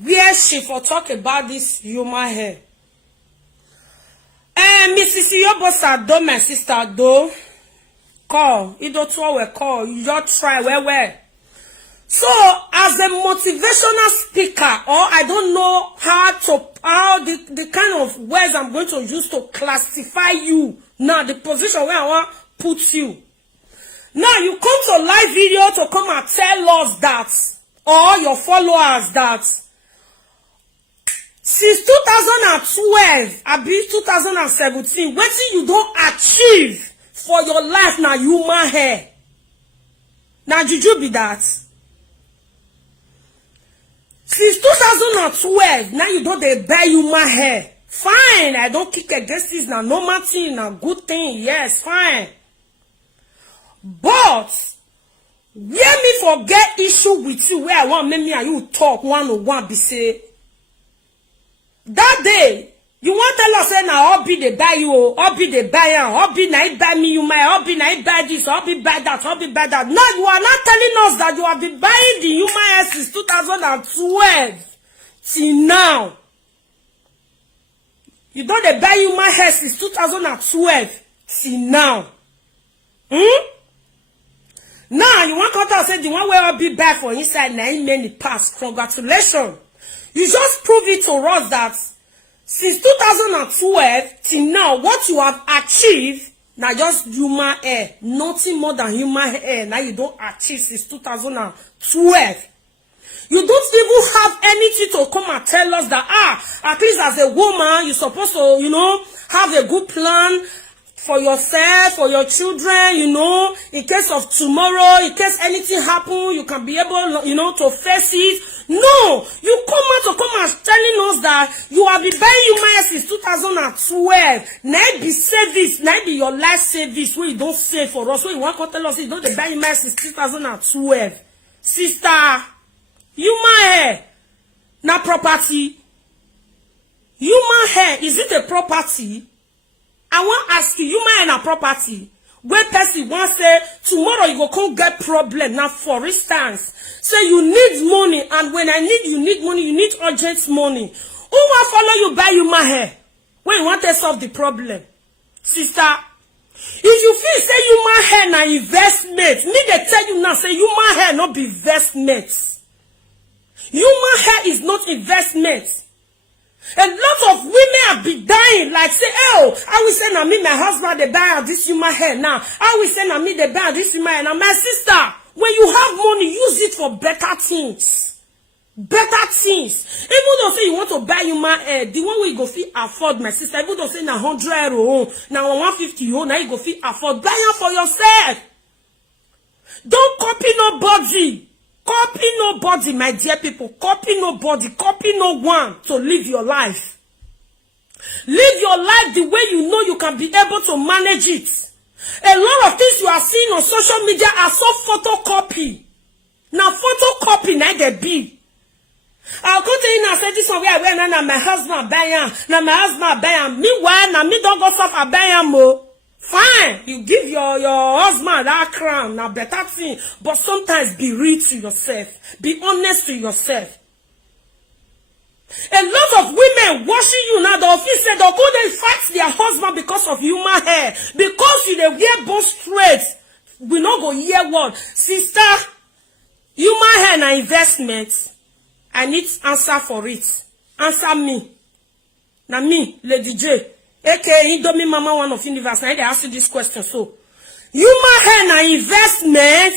where she for talk about this human hair. Mrs. Iyobosa, do my sister, do call. You don't call. You just try where. So, as a motivational speaker, or I don't know how the kind of words I'm going to use to classify you now, the position where I want to put you. Now, you come to live video to come and tell us that, or your followers that, since 2012, I be 2017, what you don't achieve for your life now, human hair. Now, did you be that? Since 2012, now you don't buy human hair. Fine, I don't kick against this, now normal thing, now good thing, yes, fine. But, where me forget issue with you, where I want me and you talk one-on-one, be say, that day, you want to tell us, say, now, I'll be the buy you, I'll be the buyer, I'll be na buy me, you might, I'll be na buy this, I'll be buy that, I'll be buy that. No, you are not telling us that you have been buying the human hair since 2012 till now. You don't buy human hair since 2012 till now. Now, you want to say the one where I'll be back for inside 9 minutes past. Congratulations. You just prove it to us that since 2012 till now, what you have achieved, now just human hair, nothing more than human hair. Now you don't achieve since 2012. You don't even have anything to come and tell us that, at least as a woman, you're supposed to, have a good plan for yourself, for your children, in case of tomorrow, in case anything happen, you can be able, to face it. No, you come and telling us that you have been buying human hair since 2012. Now be service, now be your life service, where you don't save for us, where you want to tell us you don't buy human hair since 2012. Sister, human hair, not property. Human hair, is it a property? I want to ask you, human hair na property. Where person want say tomorrow you go come get problem. Now, for instance, say you need money, and when you need money, you need urgent money. Who will follow you buy human hair when you want to solve the problem? Sister, if you feel say human hair na investment, me they tell you now say human hair not be investment. Human hair is not investment. A lot of women have been dying, like say, oh, I will say na me, my husband, they buy this human hair now. I will say na me, they buy this human hair now. My sister, when you have money, use it for better things. Better things. Even though say you want to buy human hair, the one way you go fit afford, my sister, even though say na 100 euro, now 150 euro, now you go fit afford. Buy it for yourself. Don't copy nobody. Copy nobody, my dear people. Copy nobody. Copy no one to live your life. Live your life the way you know you can be able to manage it. A lot of things you are seeing on social media are so photocopy. Now photocopy na they be. I'll go to you and say this one where I wear now my husband buy am. Now my husband buy am. Meanwhile, now me don't go suffer buy am mo. Fine, you give your husband that crown, now better thing. But sometimes be real to yourself. Be honest to yourself. A lot of women watching you now, the office said they'll go they fight their husband because of human hair. Because you they wear both straight. We not go hear one. Sister, human hair na investment. I need answer for it. Answer me. Now me, Lady J. Okay, Indomie Mama one of universe. Now they ask you this question. So, human hair na investment.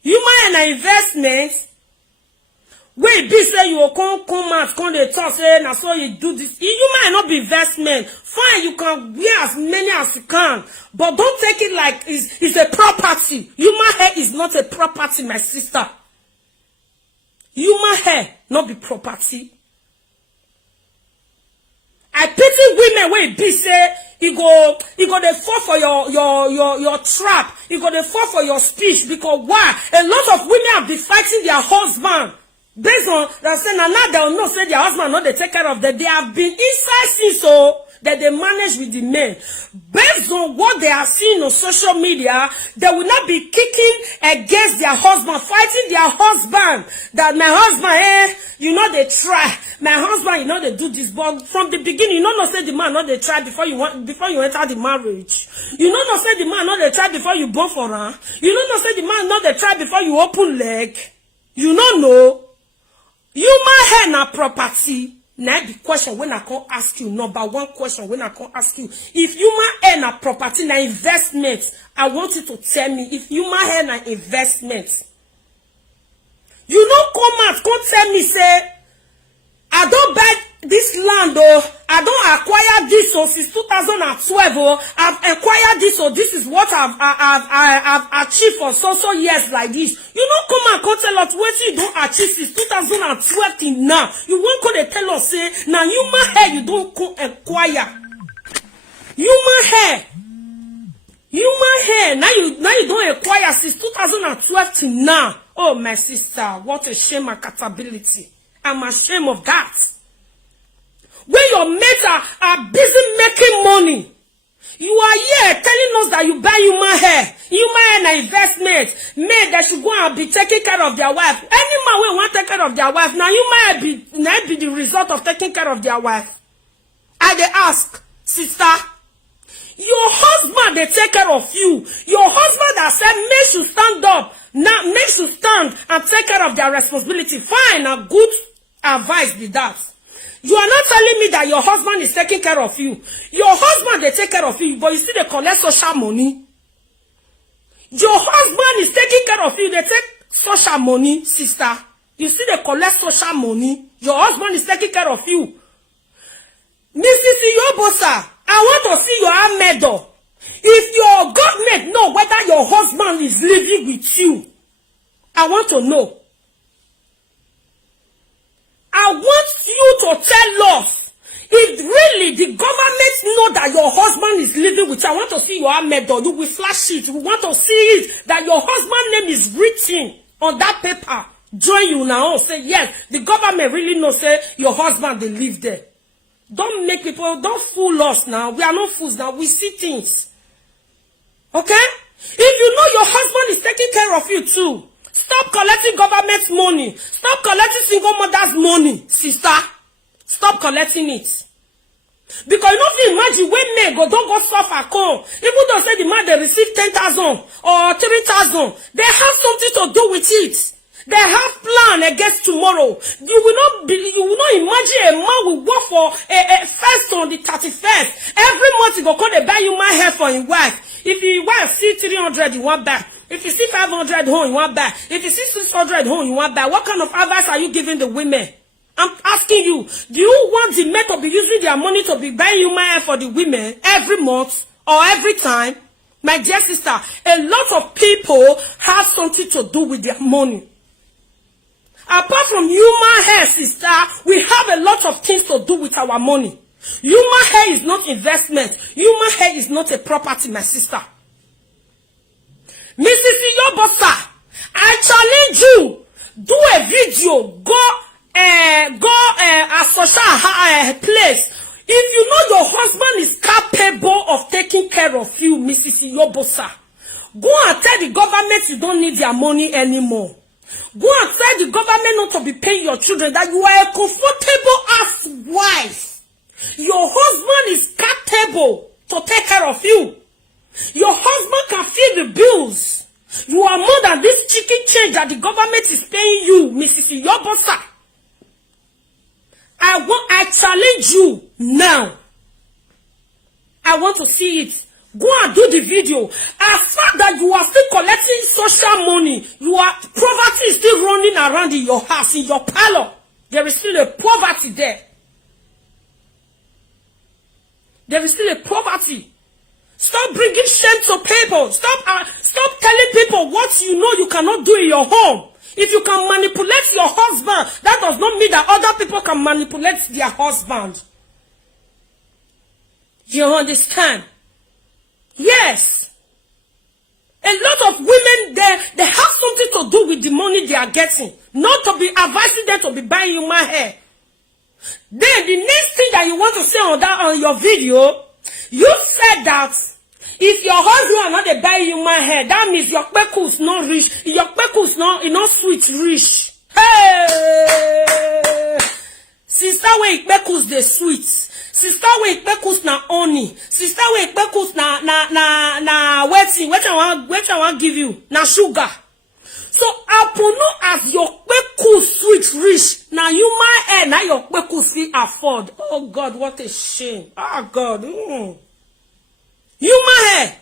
Human hair na investment. Wait, be say you will come out, come they talk, say, now so you do this. You might not be investment. Fine, you can wear as many as you can. But don't take it like it's a property. Human hair is not a property, my sister. Human hair not be property. I pity women where it be say you go they fall for your trap. You go they fall for your speech because why? A lot of women have been fighting their husband. Based on that saying now they'll know say their husband not they take care of them. They have been inside since so that they manage with the men. Based on what they are seeing on social media, they will not be kicking against their husband, fighting their husband. That my husband, you know they try. My husband, you know they do this, but from the beginning, you know not say the man not they try before you enter the marriage. You know not say the man not they try before you born for her. You know not say the man not they try before you open leg. You don't know. Human hair na property. Now the question when I can ask you, number one question when I can ask you, if human hair na property na investment, I want you to tell me if human hair na investment. You know, come out, come tell me, say, I don't buy this land, I don't acquire this, since 2012, I've acquired this, this is what I've achieved for so years like this. You know, come and come tell us what you don't achieve since 2012 till now. You won't come and tell us, say, now human hair you don't acquire. Human hair. Now you don't acquire since 2012 till now. Oh, my sister, what a shame and accountability. I'm ashamed of that. When your mates are busy making money, you are here telling us that you buy human hair. Human hair na investment. Men that should go and be taking care of their wife. Any man will want to take care of their wife. Now human hair be the result of taking care of their wife. I dey ask, sister, your husband they take care of you. Your husband that said make you stand up. Now make you stand and take care of their responsibility. Fine, a good advice be that. You are not telling me that your husband is taking care of you. Your husband they take care of you, but you still they collect social money. Your husband is taking care of you, they take social money, sister. You still they collect social money. Your husband is taking care of you. Mrs. Iyobosa, I want to see your medal. If your government know whether your husband is living with you, I want to know. I want you to tell us if really the government know that your husband is living with you. I want to see your medal. You will flash it. We want to see it that your husband's name is written on that paper. Join you now. Say yes, the government really knows. Say your husband they live there. Don't make people, don't fool us now. We are not fools now. We see things. Okay? If you know your husband is taking care of you too, stop collecting government money. Stop collecting single mother's money, sister. Stop collecting it. Because you don't imagine when men don't go suffer come. Even though say the man they receive 10,000 or 3,000, they have something to do with it. They have plan against tomorrow. You will not imagine a man will work for a first on the 31st. Every month he go call they buy you my hair for his wife. If your wife see 300, you want back. If you see 500 home, you want back. If you see 600 home, you want back. What kind of advice are you giving the women? I'm asking you, do you want the men to be using their money to be buying you my hair for the women every month or every time? My dear sister, a lot of people have something to do with their money. Apart from human hair, sister, we have a lot of things to do with our money. Human hair is not investment. Human hair is not a property, my sister. Mrs. Iyobosa, I challenge you, do a video, go a social place. If you know your husband is capable of taking care of you, Mrs. Iyobosa, go and tell the government you don't need their money anymore. Go and tell the government not to be paying your children, that you are a comfortable ass wife. Your husband is capable to take care of you. Your husband can feed the bills. You are more than this chicken change that the government is paying you, Mrs. Iyobosa. I challenge you now. I want to see it. Go and do the video. As far that you are still collecting social money, poverty is still running around in your house, in your parlor. There is still a poverty there. There is still a poverty. Stop bringing shame to people. Stop telling people what you know you cannot do in your home. If you can manipulate your husband, that does not mean that other people can manipulate their husband. You understand? Yes. A lot of women, they have something to do with the money they are getting. Not to be advising them to be buying human hair. Then the next thing that you want to say on your video, you said that if your husband not they buy human hair, that means your peckles not rich. Your peckles not sweet rich. Hey! wey ikpekus dey sweet, sister wey ikpekus na honey, sister wey ikpekus na wetin I wan give you na sugar. So apunu as your ikpekus sweet reach na human hair na your ikpekus fit afford. Oh God, what a shame. Oh God. Human hair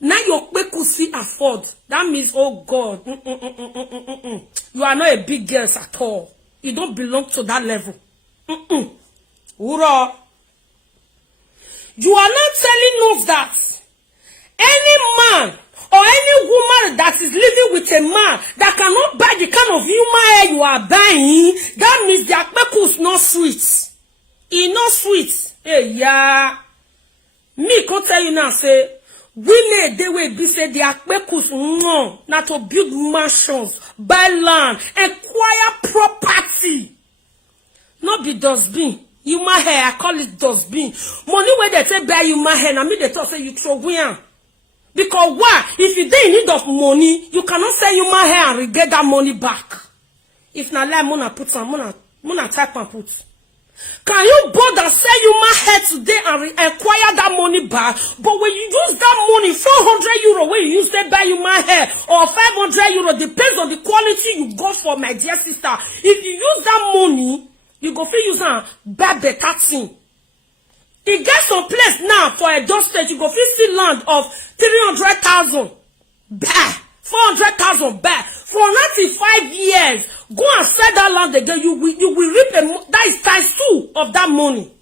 now your ikpekus fit afford. That means, oh God, you are not a big girl at all. You don't belong to that level. Ura. You are not telling us that any man or any woman that is living with a man that cannot buy the kind of human hair you are buying, that means their ikpekus not sweet. E not sweet. Hey, yeah. Me can tell you now, say, women they will be say their ikpekus not to build mansions, buy land, acquire property. Not be dustbin. Human hair, I call it dustbin. Money where they say buy human hair, na me they talk say you throw away. Because why? If you dey in need of money, you cannot sell human hair and get that money back. If na lie, muna put some, muna type and put. Can you bother sell human hair today and acquire that money back? But when you use that money, 400 euro, when you use to buy human hair, or 500 euro, depends on the quality you go for, my dear sister. If you use that money, you go fit use am buy better thing. E get some place now for Edo State, you go fit see land of 300,000 buy, 400,000 buy. For 95 years, go and sell that land again. You will reap that is ×2 of that money.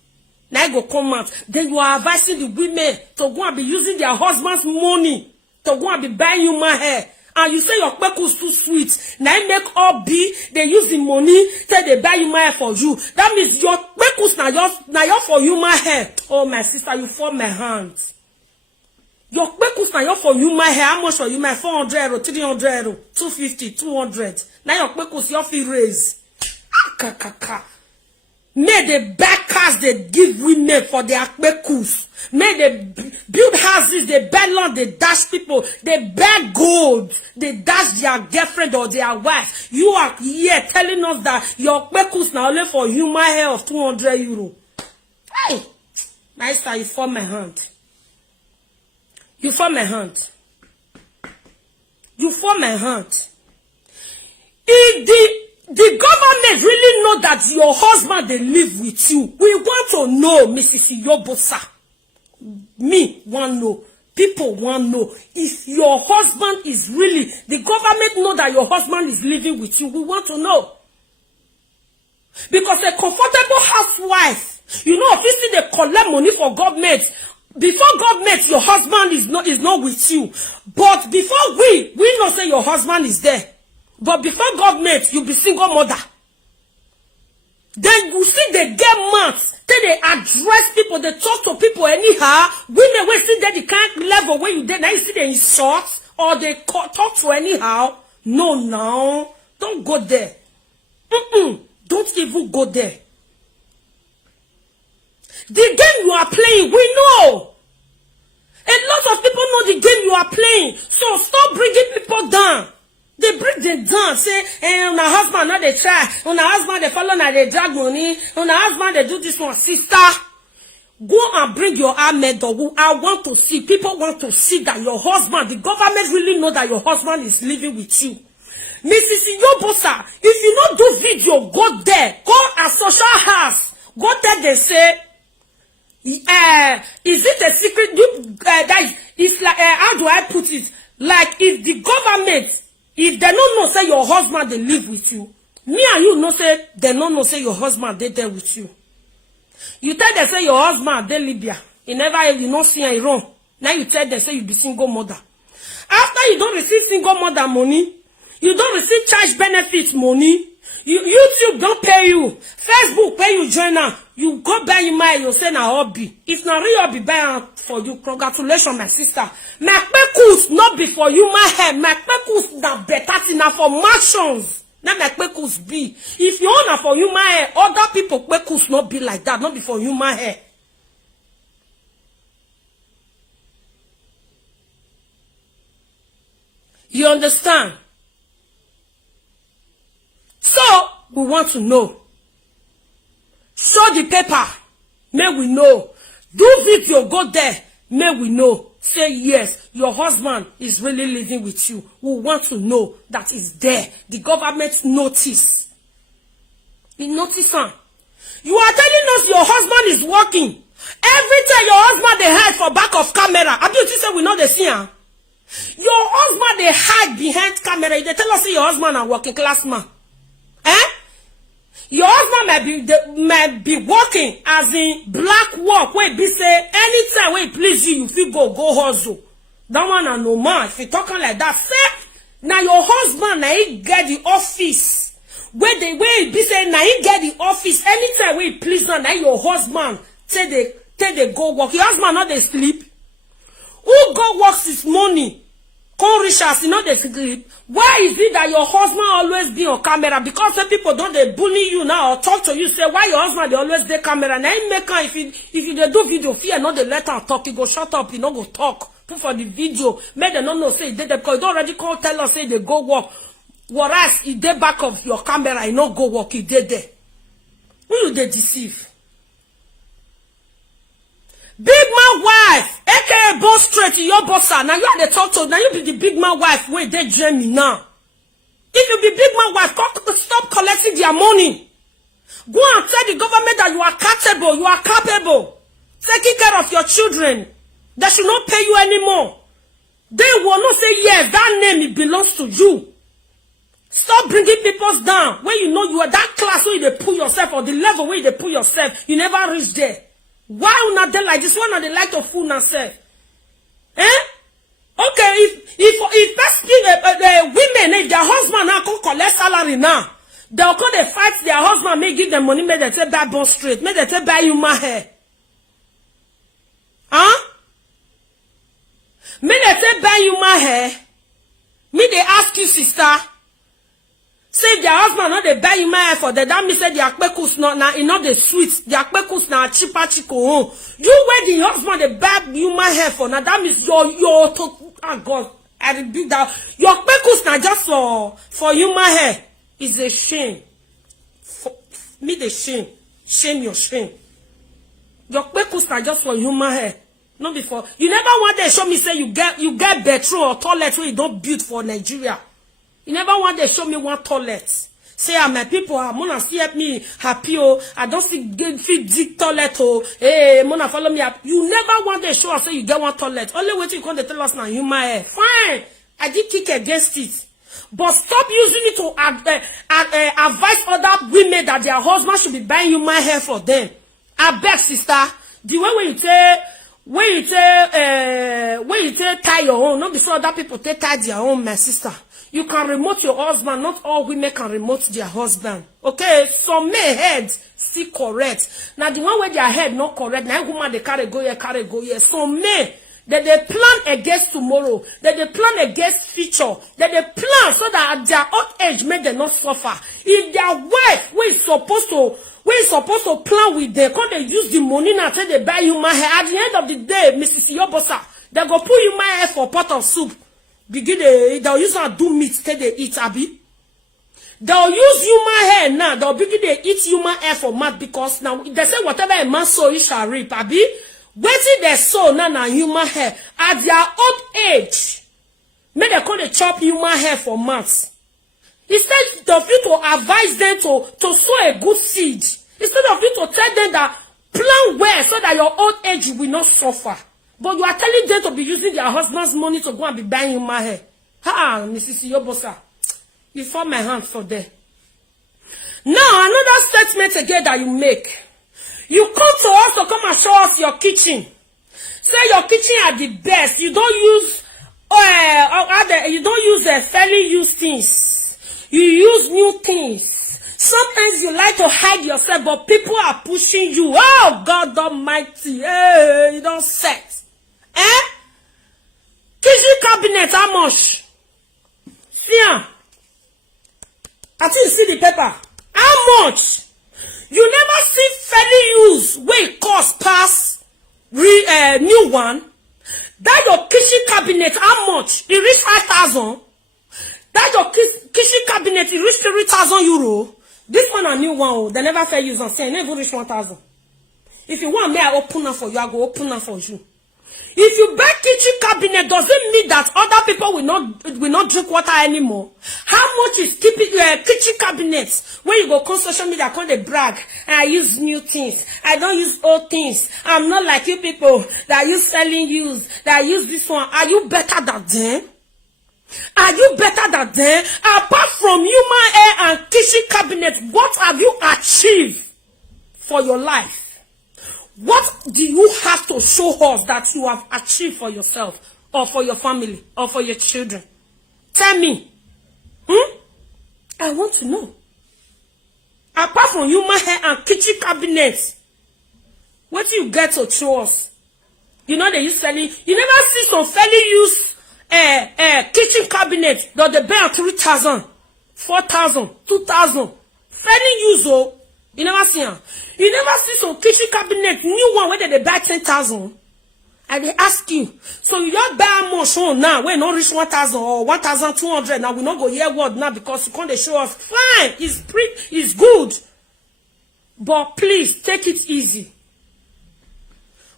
Now you go come out. Then you are advising the women to go and be using their husband's money to go and be buying human hair. And you say your ikpekus too sweet. Now you make all be, they use the money, say they buy human hair for you. That means your ikpekus now you're for human hair. Oh my sister, you fall my hands. Your ikpekus now you're for human hair. How much for you? My 400 euro, 300 euro, 250, 200. Now your ikpekus your fee raise. May the back cars they give women for their ikpekus. May they build houses, they buy land, they dash people, they buy gold, they dash their girlfriend or their wife. You are here telling us that your ikpekus now only for human hair of 200 euro. Hey, nice that you fall my hand. You fall my hand. You fall my hand. If the government really know that your husband they live with you, we want to know, Mrs. Iyobosa. Me want know. People want know. If your husband is really, the government know that your husband is living with you, we want to know. Because a comfortable housewife, you know, obviously they collect money for government. Before government, your husband is not with you. But before we know say your husband is there. But before government, you be single mother. Then you see they get mad. Then they address people, they talk to people anyhow. Women will see that the kind of level where you did, now you see they insult or they talk to anyhow. No. Don't go there. Don't even go there. The game you are playing, we know. A lot of people know the game you are playing. So stop bringing people down. They bring them down, say, on our husband, not they try. On our husband, they follow, now they drag money. On our husband, they do this one. Sister, go and bring your Ahmed. I want to see. People want to see that your husband, the government really know that your husband is living with you. Mrs. Iyobosa, if you not do video, go there. Go at social house. Go there, they say, is it a secret? That is like, how do I put it? Like, if the government, if they don't know say your husband they live with you, me and you know say they don't know say your husband they there with you. You tell them say your husband they Libya. You never you not see Iran. Now you tell them say you be single mother. After you don't receive single mother money, you don't receive child benefits money. YouTube don't pay you. Facebook pay you joiner. You go buy your mind, you say na hobby. If na real hobby buy for you. Congratulations, my sister. My ikpekus not be for you, my hair. My ikpekus na better thing na for mansions. Now my ikpekus be. If you own na for you, my hair, other people ikpekus not be like that. Not be for you, my hair. You understand? So, we want to know. Show the paper. May we know. Do video, go there. May we know. Say yes, your husband is really living with you. We want to know that is there. The government notice. You notice, huh? You are telling us your husband is working. Every time your husband they hide for back of camera. I do say we know the see, huh? Your husband they hide behind camera. They tell us say your husband are working class man. Eh? Your husband might be working as in black work where be say anytime where it please you, you feel go hustle. That one are no man. If you talking like that, say now your husband now he get the office where it be say now he get the office anytime where it please now your husband say they go work. Your husband not they sleep. Who go work this morning? Come reach us, you know they sleep. Why is it that your husband always be on camera? Because some people don't they bully you now or talk to you, say why your husband they always dey camera. Now he make if you they do video, fear not they let her talk, you go shut up, you know go talk. Put for the video, make them not know say they because you already call tell us say they go work. Whereas if they back of your camera, you not go work, you did there. Who you they deceive? Big man wife, aka boss straight to Iyobosa. Now you are the talk to. Now you be the big man wife. Wait, they join me now. If you be big man wife, stop collecting their money. Go and tell the government that you are capable. You are capable. Taking care of your children. They should not pay you anymore. They will not say yes. That name it belongs to you. Stop bringing people down. When you know you are that class where they pull yourself or the level where they pull yourself, you never reach there. Why una dey like this one? They like to fool themselves. Eh? Okay, if that's women, if their husband now come collect salary now, they'll come they fight their husband, may give them money, may they take buy bone straight, may they take buy human hair. Huh? May they take buy human hair. May they ask you, sister. Say their husband not they buy human hair for them. That means say their akpekus not now in not the sweet. Their akpekus now cheaper chico. You where the husband they buy human hair for now. That means your oh God, I rebuke that. Your akpekus now just for human hair is a shame. For me the shame. Shame your shame. Your akpekus now just for human hair. Not before. You never want to show me say you get bedroom or toilet where you don't build for Nigeria. You never want to show me one toilet. Say, my people, Mona see help me happy, oh. I don't see fit dig toilet, oh. Hey, Mona follow me up. You never want to show us say you get one toilet. Only way you come to tell us now, human hair. Fine. I did kick against it. But stop using it to advise other women that their husband should be buying human hair for them. I beg, sister, the way when you say tie your own, not before other people tie their own, my sister. You can remote your husband. Not all women can remote their husband. Okay? Some men head still correct. Now the one where their head not correct, now woman they carry go here. Some men that they plan against tomorrow, that they plan against future, that they plan so that at their old age may they not suffer. If their wife who is supposed to plan with them, can they use the money now till they buy you my hair? At the end of the day, Mrs. Iyobosa, they go put you my hair for a pot of soup. They'll use her do meat till they eat, Abby. They'll use human hair now. They'll begin to eat human hair for mouth because now they say whatever a man sow, he shall reap, Abby. Waiting they sow now human hair at their old age. May they call the chop human hair for months. Instead of you to advise them to sow a good seed. Instead of you to tell them that plan well so that your old age will not suffer. But you are telling them to be using their husband's money to go and be buying human hair. Mrs. Iyobosa, you fall my hand for them. Now, another statement again that you make. You come to us to come and show us your kitchen. Say your kitchen are the best. You don't use fairly used things. You use new things. Sometimes you like to hide yourself, but people are pushing you. Oh, God Almighty. Hey, you don't set. Kitchen cabinet, how much? See, I think you see the paper. How much? You never see fairly used where it cost pass new one. That your kitchen cabinet, how much? It reach 5,000. That your kitchen cabinet, it reach 3,000 euro. This one a new one, oh, they never fair use and say, never reach 1,000. If you want me, I open them for you, I go open them for you. If you buy kitchen cabinet, doesn't mean that other people will not drink water anymore. How much is kitchen cabinets? When you go on social media, come they brag. I use new things. I don't use old things. I'm not like you people that use selling use, that use this one. Are you better than them? Are you better than them? Apart from human hair and kitchen cabinets, what have you achieved for your life? What do you have to show us that you have achieved for yourself or for your family or for your children? Tell me. I want to know. Apart from human hair and kitchen cabinets, what do you get to show us? You know they use selling. You never see some fairly use kitchen cabinets that they buy 3,000, 4,000, 2,000. Fairly use oh. You never see them. You never see some kitchen cabinet, new one, where they buy 10,000. And they ask you, so you don't buy more show now, when not reach 1,000 or 1,200. Now we not go hear word now because you can't show us. Fine, it's good. But please, take it easy.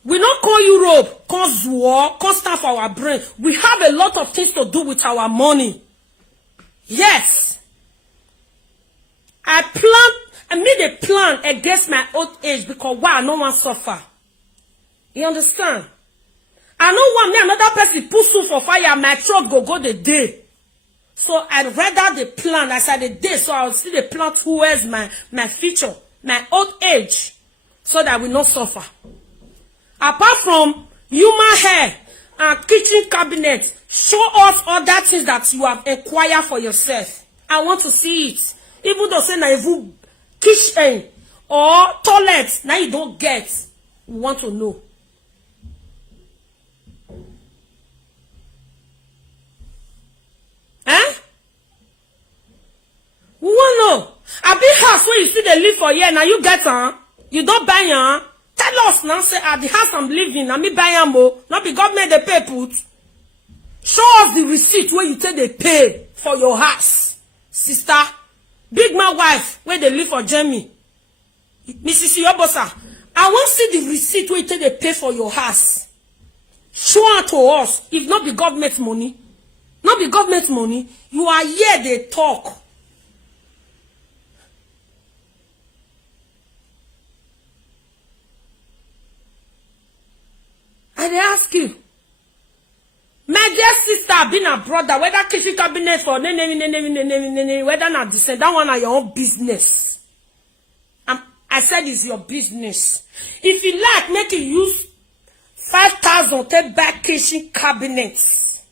We not call Europe, cause war, cause stuff for our brain. We have a lot of things to do with our money. Yes. I made a plan against my old age because why I no want suffer. You understand? I don't want me another person put food for fire, my throat go the day. So I read out the plan. I said the day, so I'll see the plan towards my future, my old age, so that we not suffer. Apart from human hair and kitchen cabinet, show us other things that you have acquired for yourself. I want to see it. Even though say na even kitchen or toilet, now you don't get. We want to know. We want to know. A big house where you see they live for a year, now you get you don't buy tell us now, say at the house I'm living, now me buy not be government they pay put. Show us the receipt where you take they pay for your house, sister. Big man wife, where they live for Jamie. Mrs. Iyobosa, I want to see the receipt where you take they pay for your house. Show it to us. If not be government money, not be government money, you are here they talk. And they ask you, my dear sister, being a brother, whether kitchen cabinet for whether not descend, that one are your own business. I said it's your business. If you like, make you use 5,000 take back kitchen cabinets.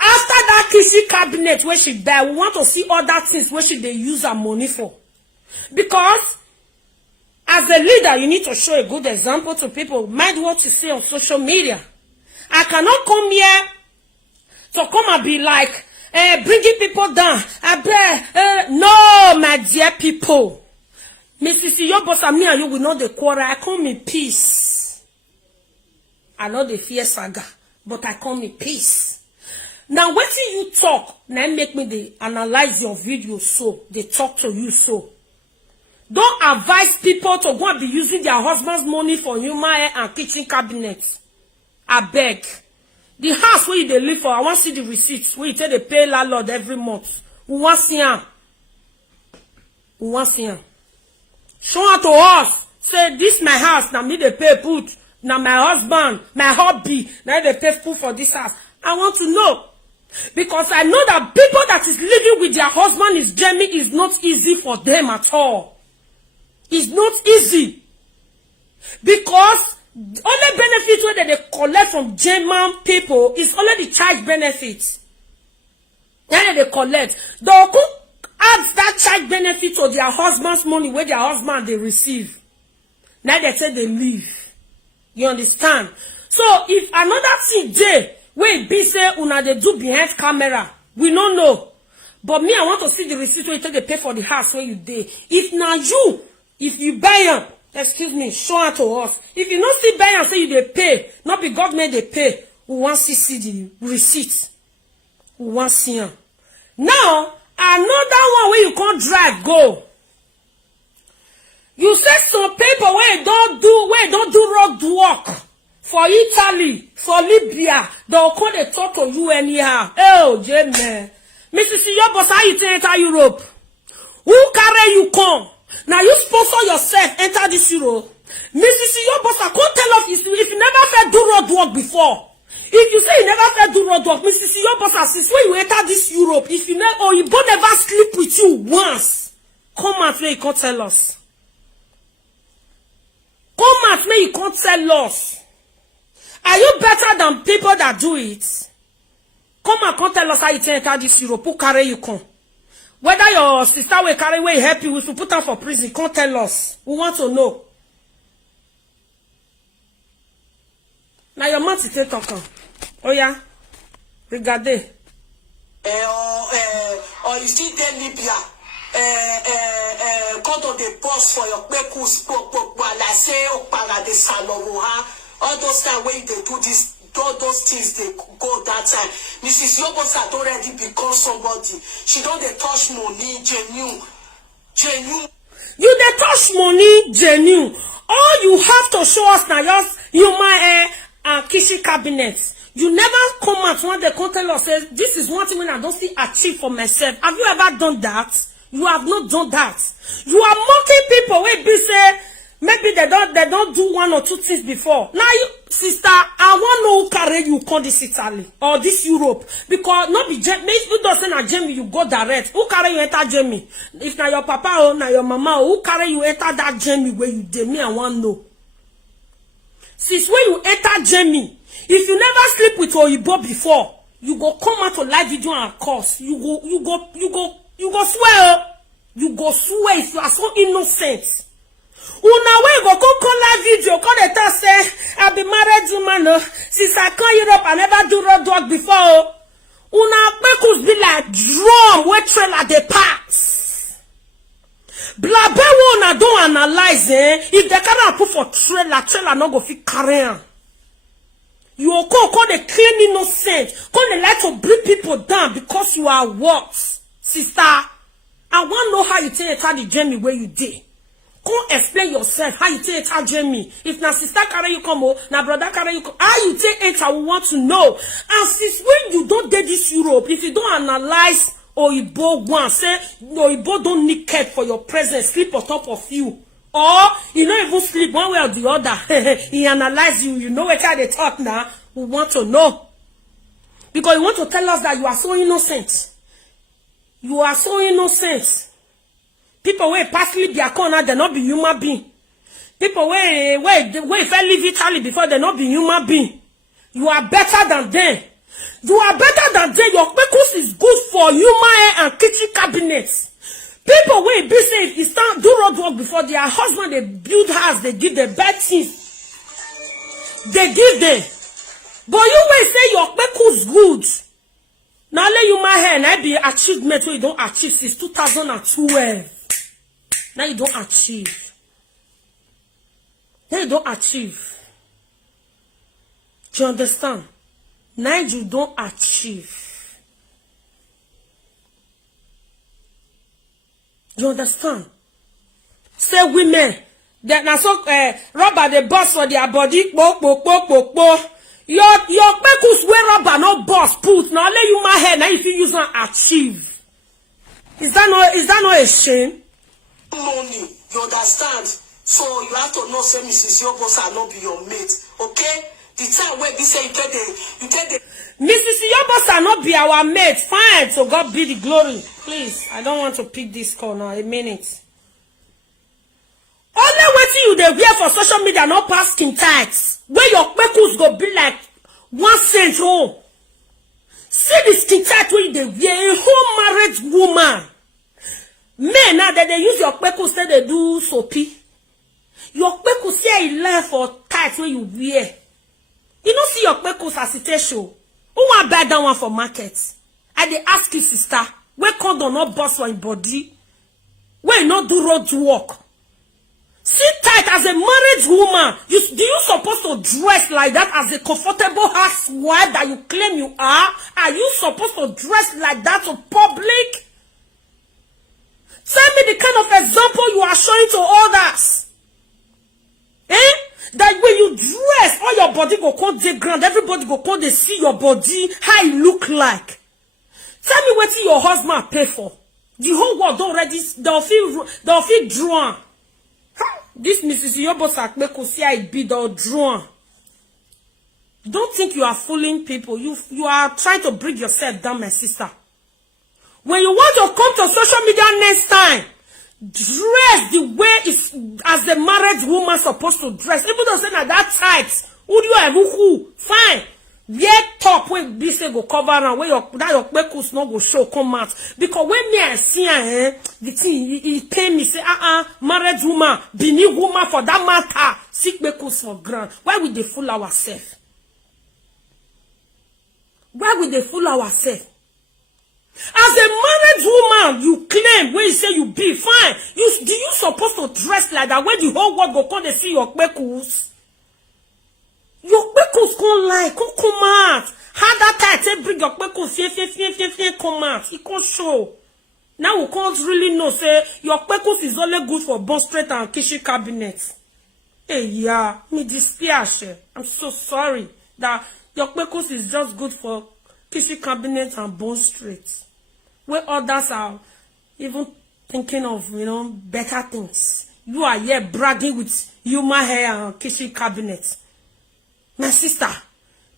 After that kitchen cabinet where she buy, we want to see other things where she they use her money for. Because as a leader, you need to show a good example to people. Mind what you say on social media. I cannot come here to come and be like bringing people down. No, my dear people. Mrs. Iyobosa, me and you will not the quarrel. I come in peace. I know the fear saga, but I come in peace. Now, what do you talk? Now make me they analyze your video so they talk to you so. Don't advise people to go and be using their husband's money for human hair and kitchen cabinets. I beg. The house where they live for, I want to see the receipts where you tell they pay landlord every month. We want to see them. We want to see them. Show it to us. Say, this my house. Now me they pay put. Now my husband, my hobby. Now they pay put for this house. I want to know. Because I know that people that is living with their husband is journey is not easy for them at all. It's not easy. Because only benefits where they collect from German people is only the child benefits. Then they collect. They could add that child benefit to their husband's money where their husband they receive. Now they say they leave. You understand? So if another thing there where it be say una they do behind camera, we don't know. But me, I want to see the receipt where you take the pay for the house where you did. If now you, if you buy them, excuse me, show it to us. If you not see buy and say you they pay, not be government they pay, we want to see the receipt. We want to see them. Now, another one where you can't drive, go. wey don't do road work for Italy, for Libya, they'll come and talk to you anyhow. Oh, Jane, Mrs. Iyobosa, how you enter Europe? Who carry you come? Now you sponsor yourself, enter this Europe. Mrs. Iyobosa, come tell us if you never felt do road work before. If you say you never felt do road work, Mrs. Iyobosa, since when you enter this Europe, if you never, or you both never sleep with you once, come out where you can't tell us. Come out where you can't tell us. Are you better than people that do it? Come and come tell us how you enter this Europe. Who carry you come? Whether your sister will carry will help you, if you put her for prison, come tell us. We want to know. Now your mouth is talking. Oh yeah, regardez. Or you still there Libya? Quand on dépose for your pécous pour la say au paradis salon all those time when they do this, all those things they go that time. Mrs. Iyobosa had already become somebody. She don't they touch money, genuine. You they touch money, genuine. All you have to show us now, you my kitchen cabinets. You never come out when they come tell us, say, this is one thing when I don't see achieve for myself. Have you ever done that? You have not done that. You are mocking people when be say maybe they don't do one or two things before. Now you, sister, I want to know who carry you come this Italy or this Europe, because not be Jamie. If you don't say na Jamie, you go direct. Who carry you enter Jamie? If na your papa or na your mama, who carry you enter that Jamie where you dey? Me, I want to know. Since when you enter Jamie, if you never sleep with Oyibo before, you go come out to live video and course. You go swear. You go swear if you are so innocent. Una way go come live video, come they tell say, I be married woman, since I come Europe, I never do road work before. Una pekus be like drum where trailer they pass. Blabe una don't analyze, if they cannot put for trailer not go fit carry on. You will call the claim innocent. Call the like to bring people down because you are what? Sister, I want to know how you take the journey where you did. Come explain yourself how you take a journey. If na sister carry you come, na brother carry you come, how you take enter, we want to know. And since when you don't do this Europe, if you don't analyze Oyibo one, say Oyibo don't need care for your presence, sleep on top of you. Or you don't even sleep one way or the other. He analyze you, you know what they talk now. We want to know. Because you want to tell us that you are so innocent. You are so innocent. People wey pass Libya corner, they not be human being. People wey if I leave Italy before, they not be human being. You are better than them. You are better than them. Your pekus is good for human hair and kitchen cabinets. People wey be say if you start do road work before, their husband they build house, they give the bad things. They give them. But you will say your pekus good. Now let you my hair, now be achievement where you don't achieve since 2012. Now you don't achieve. Now you don't achieve. Do you understand? Now you don't achieve. You understand? Say women, that na so rubber the boss for their body. Your pekus wear rubber no boss put. Now let you my head. Now if you use and achieve. Is that not a shame? Money, you understand? So you have to know say Mrs. Iyobosa not be your mate, okay? The time where they say you get the Mrs. Iyobosa not be our mate. Fine, so God be the glory. Please, I don't want to pick this call now. A minute. Only waiting you they wear for social media not pass skin tights. Where your pekus go be like 1 cent home. See the skin tight where they wear a whole married woman. Men now that they use your pekus say they do soapy. Your pekus say he learn for tights where you wear. You don't see your pekus as it show. Who want buy that one for market? I they ask you sister, where condom not bust for your body? Where you not do road work? Sit tight as a married woman. Do you supposed to dress like that as a comfortable housewife that you claim you are? Are you supposed to dress like that to public? Tell me the kind of example you are showing to others. body go come dey ground, everybody go come dey see your body, how it look like. Tell me wetin your husband pay for. The whole world don already, they'll feel drawn. This Mrs. Iyobosa Akpeku see how it be, they'll drawn. Don't think you are fooling people. You are trying to bring yourself down, my sister. When you want to come to social media next time, dress the way is as the married woman supposed to dress. Even though say that tight, who fine. Wear top when be say go cover around where your kpekus no go show come out. Because when me I see the thing it pain me say married woman, bini woman for that matter, sick kpekus for ground. Why would they fool ourselves? Why would they fool ourselves? As a married woman, you claim when you say you be fine. Do you supposed to dress like that when the whole world go come and see your kpekus? Your kpekus come like, come out. How that time bring your kpekus come out. It can't show. Now we can't really know say your kpekus is only good for bone straight and kitchen cabinet. Hey yeah, me despair. I'm so sorry that your kpekus is just good for kitchen cabinet and bone straight. Where others are even thinking of, better things. You are here bragging with human hair and kitchen cabinet. My sister,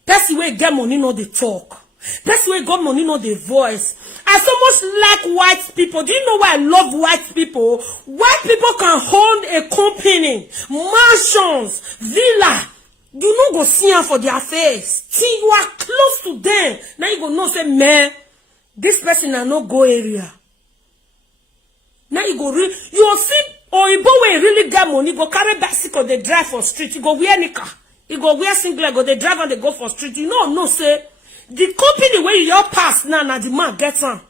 that's the way get money, no they talk. That's the way got money, no the voice. I so much like white people. Do you know why I love white people? White people can hold a company, mansions, villa. You no go see them for their face. Till you are close to them. Now you go know say, man, this person are no go area. Now you go real. You see, Oyibo wey really get money, go carry bicycle, they drive for street. You go wear nika. You go wear singlet, go they drive and they go for street. You know, say, the company where you pass now, the man gets on.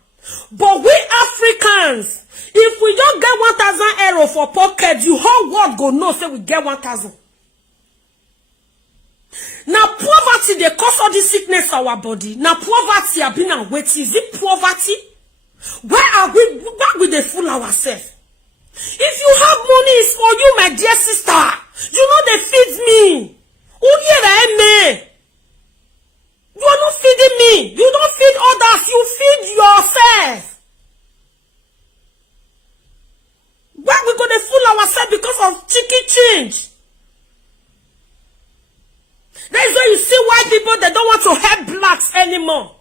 But we Africans, if we don't get 1,000 euro for pocket, the whole world go know say we get 1,000. Now poverty they cause all this sickness our body. Now poverty have been and waiting. Is it poverty? Why would they fool ourselves? If you have money, it's for you, my dear sister. You know they feed me. You are not feeding me. You don't feed others. You feed yourself. Why we gonna fool ourselves because of chicken change? That is why you see white people, they don't want to help blacks anymore.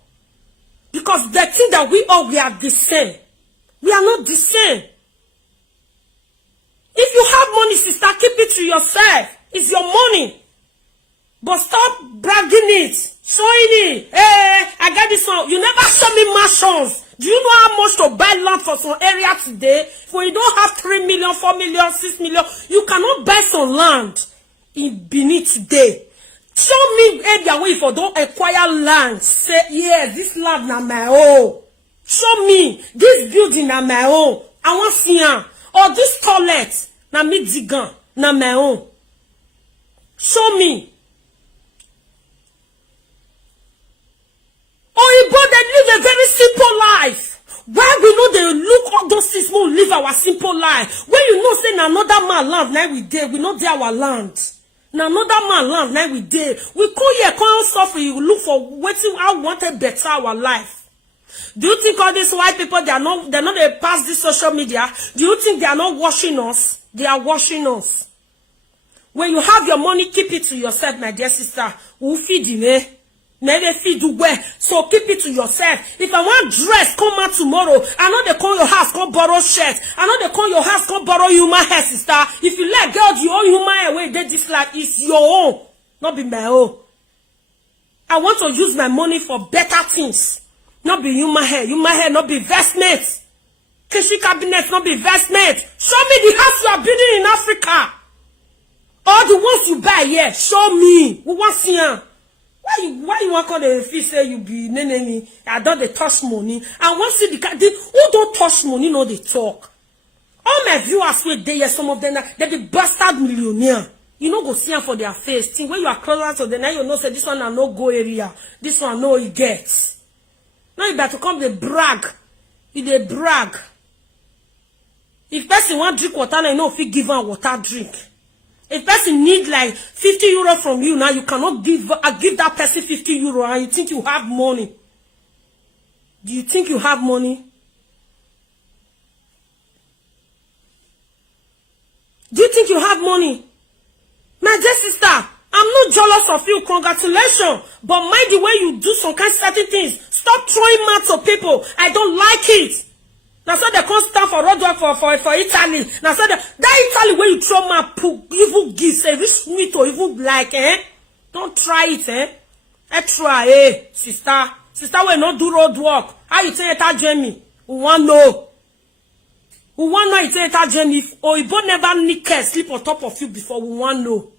Because they think that we are the same. We are not the same. If you have money, sister, keep it to yourself. It's your money. But stop bragging it, showing it. Hey, I got this one. You never show me mansions. Do you know how much to buy land for some area today? When you don't have 3 million, 4 million, 6 million, you cannot buy some land in Benin today. Show me area where if you don't acquire land, say, yes, this land na my own. Show me this building na my own. I want to see am. Or this toilet na me digan na my own. Show me. Oyibo, they live a very simple life. Why we know they look all those things, we live our simple life. When you know say na another man land now we dey, we know dey our land. Na another man land now we dey. We come here, come suffer, you look for waiting, I wanted better our life. Do you think all these white people, they're not they pass this social media? Do you think they are not watching us? They are watching us. When you have your money, keep it to yourself, my dear sister. Who feed you, Maybe feed you well. So keep it to yourself. If I want dress, come out tomorrow. I know they call your house, come borrow shirt. I know they call your house, come borrow human hair, sister. If you let girl, your own human hair, where they dislike, it's your own. Not be my own. I want to use my money for better things. Not be human hair not be investment. Kitchen cabinet not be investment. Show me the house you are building in Africa. All the ones you buy here, show me. We want to see them. Why you want to call the fee say you be neneni? I don't they touch money. And once see the who don't touch money, no they talk. All my viewers were there, some of them they be bastard millionaire. You know go see them for their face. Think when you are closer to them, now you know say this one are no go area. This one no it gets. Now you better come they brag. You they brag. If person want drink water, now you know if you give her water drink. If person need like 50 euro from you now, you cannot give that person 50 euro and you think you have money. Do you think you have money? Do you think you have money? My dear sister, I'm not jealous of you. Congratulations. But mind the way you do some kind of certain things. Stop throwing mouth to people. I don't like it. Now so they can't stand for road work for Italy. Now so that Italy where you throw mouth evil gifts, reach me to even like, don't try it, try, sister. Sister will not do road work. How you say it, Jamie? We want know. We want know it that journey. Or you both never naked sleep on top of you before. We want know.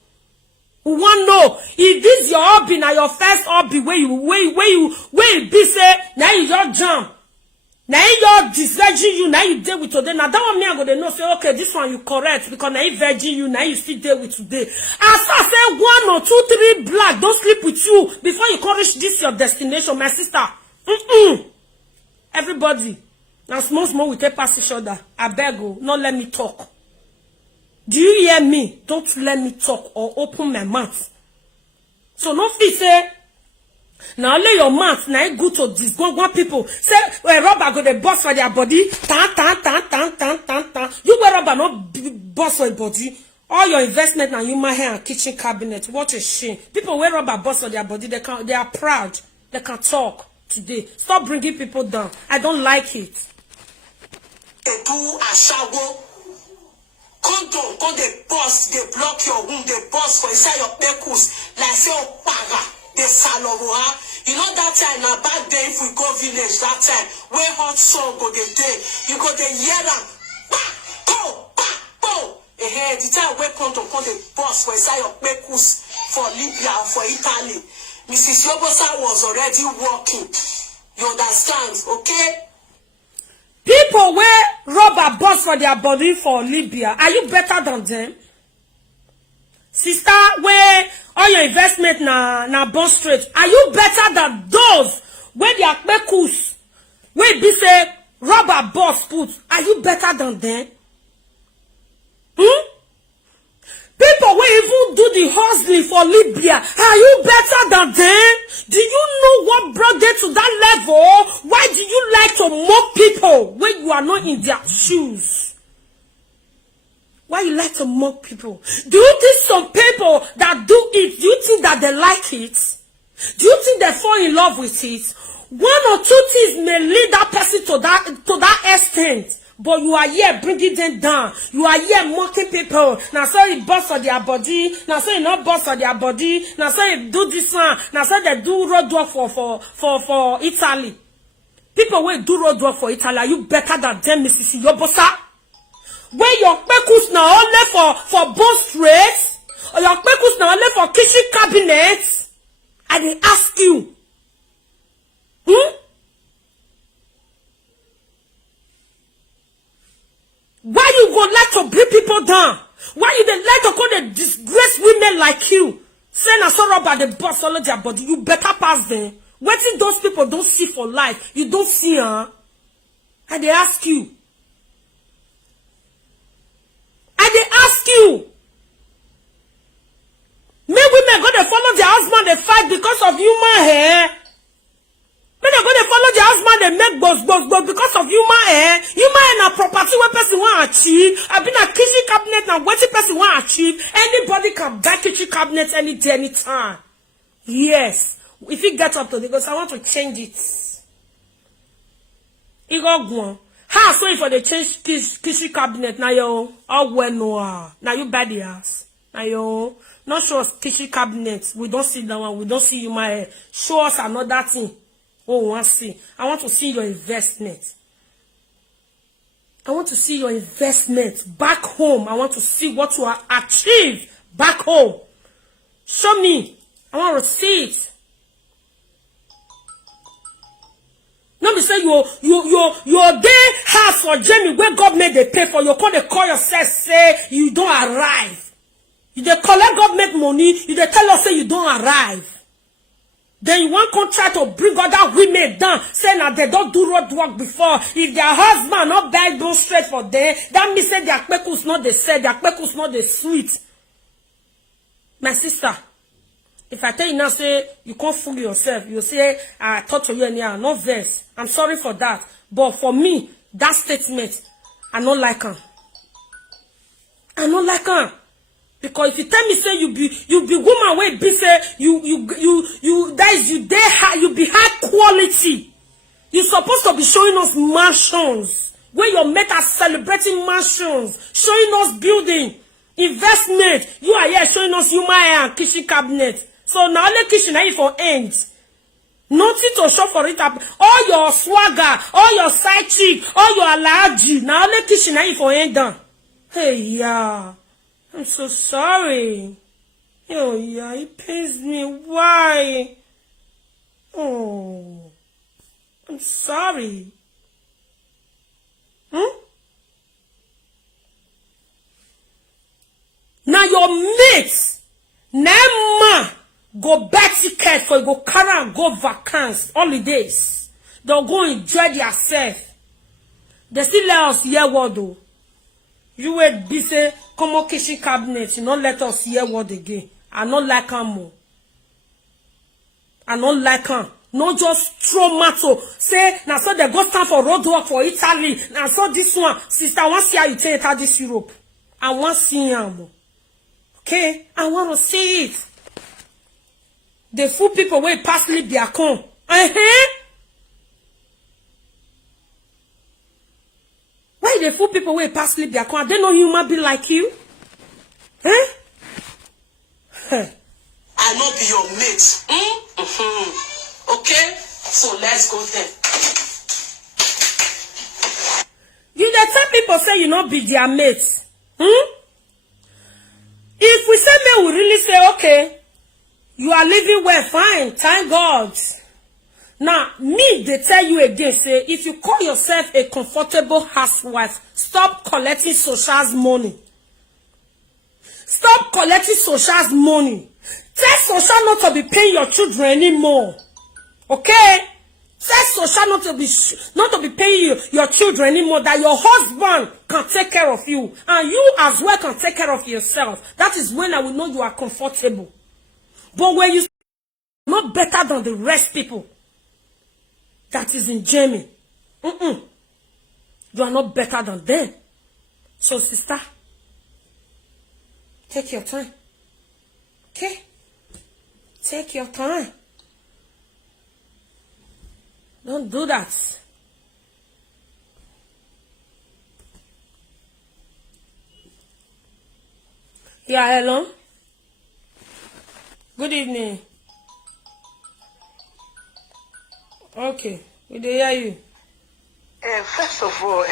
We want know if this your hobby now, your first hobby where you be say now you just jump. Now you just virgin you now you deal with today. Now that one me I go to know say okay this one you correct because now you virgin you now you still deal with today. As I say 1 or 2, 3 black don't sleep with you before you can reach this your destination, my sister. Everybody. Now small we take pass each other. I beg you, not let me talk. Do you hear me? Don't let me talk or open my mouth. So no fit say, now lay your mouth, now you go to these one people. Say, rubber go the boss for their body. Tan. You wear rubber, not boss for your body. All your investment and human hair and kitchen cabinet. What a shame. People wear rubber boss for their body. They are proud. They can talk today. Stop bringing people down. I don't like it. They do a shower. Condom, come they boss, they block your womb, they boss for inside your pecus. Like say, oh, para, they saloroha. You know that time, now back then, if we go village, that time, where hot song go the day, you go the year and the time where condom, come they boss for inside your pecus for Libya, for Italy. Mrs. Iyobosa was already working. You understand, okay? People wear rubber bust for their body for Libya. Are you better than them? Sister, where all your investment na bond straight. Are you better than those where their pekus, where be say rubber bust put? Are you better than them? People will even do the hustling for Libya. Are you better than them? Do you know what brought them to that level? Why do you like to mock people when you are not in their shoes? Why you like to mock people? Do you think some people that do it, do you think that they like it? Do you think they fall in love with it? 1 or 2 things may lead that person to that extent. But you are here bringing them down. You are here mocking people. Now so you boss for their body. Now so you not boss for their body. Now so you do this one. Now so they do road work for Italy. People will do road work for Italy. Are you better than them, Mrs. Iyobosa? Where your pekus now only for bone straight? Or your pekus now only for kitchen cabinets? I dey ask you. Why you go like to bring people down? Why you dey like to call the disgrace women like you? Say na so rubber the boss all of their body. You better pass them. Wetin those people don't see for life. You don't see, huh? I dey ask you. I dey ask you. Many women go to follow their husband, they fight because of human hair. When they go to follow their husband, they make boss because of human hair. Human hair na property where person want achieve. I been a kitchen cabinet now. What person want achieve? Anybody can buy kitchen cabinet any day, anytime. Yes. If you get up to the because I want to change it. You go go. How so if they change kitchen cabinet now yo? Oh well no. Now you buy the house. Now yo. Not show us kitchen cabinet. We don't see that one. We don't see human hair. Show us another thing. Oh, I see. I want to see your investment. I want to see your investment back home. I want to see what you have achieved back home. Show me. I want to see it. Not be say your day house for Jamie where government they pay for. You call yourself say you don't arrive. You they collect government money. You they tell us say you don't arrive. Then you want contract to bring other women down, saying that they don't do road work before. If their husband not beg bone straight for them, that means say their pekus not the set, their pekus not the sweet. My sister, if I tell you now, say, you can't fool yourself, you say, I talk to you anyhow, no verse. I'm sorry for that. But for me, that statement, I don't like her. I don't like her. Because if you tell me, say, you be woman, where be say, that is, you be high quality. You're supposed to be showing us mansions. Where your mate are celebrating mansions. Showing us building. Investment. You are here showing us human hair and kitchen cabinet. So now only kitchen are for ends. Nothing to show for it. All your swagger, all your side chick, all your allergy. Now only kitchen are for end done. Hey, yeah. I'm so sorry. Oh, yeah, it pains me. Why? Oh, I'm sorry. Now your mates, Nema, go buy ticket for you go carry and go vacances, holidays. They'll go enjoy themselves. They still let us hear word though. You will be say, come on kitchen cabinet, you not let us hear word again. I not like her more. I not like her. Not just throw matter. Say, now so they go stand for road work for Italy. Now so this one, sister, I want to see how you take it this Europe. I want to see him. Okay? I want to see it. The fool people will pass Libya come. Why the fool people will pass Libya come? They know human be like you? I not be your mate. Okay? So let's go there. You dey tell people say you not be their mates. If we say me, we really say, okay, you are living well, fine, thank God. Now, me, they tell you again, say, if you call yourself a comfortable housewife, stop collecting social's money. Stop collecting social's money. Tell social not to be paying your children anymore. Okay? Tell social not to be paying your children anymore, that your husband can take care of you. And you as well can take care of yourself. That is when I will know you are comfortable. But when you not better than the rest people that is in Germany, you are not better than them. So sister, take your time. Okay? Take your time. Don't do that. Yeah, hello? Good evening. Okay, we dey hear you. First of all,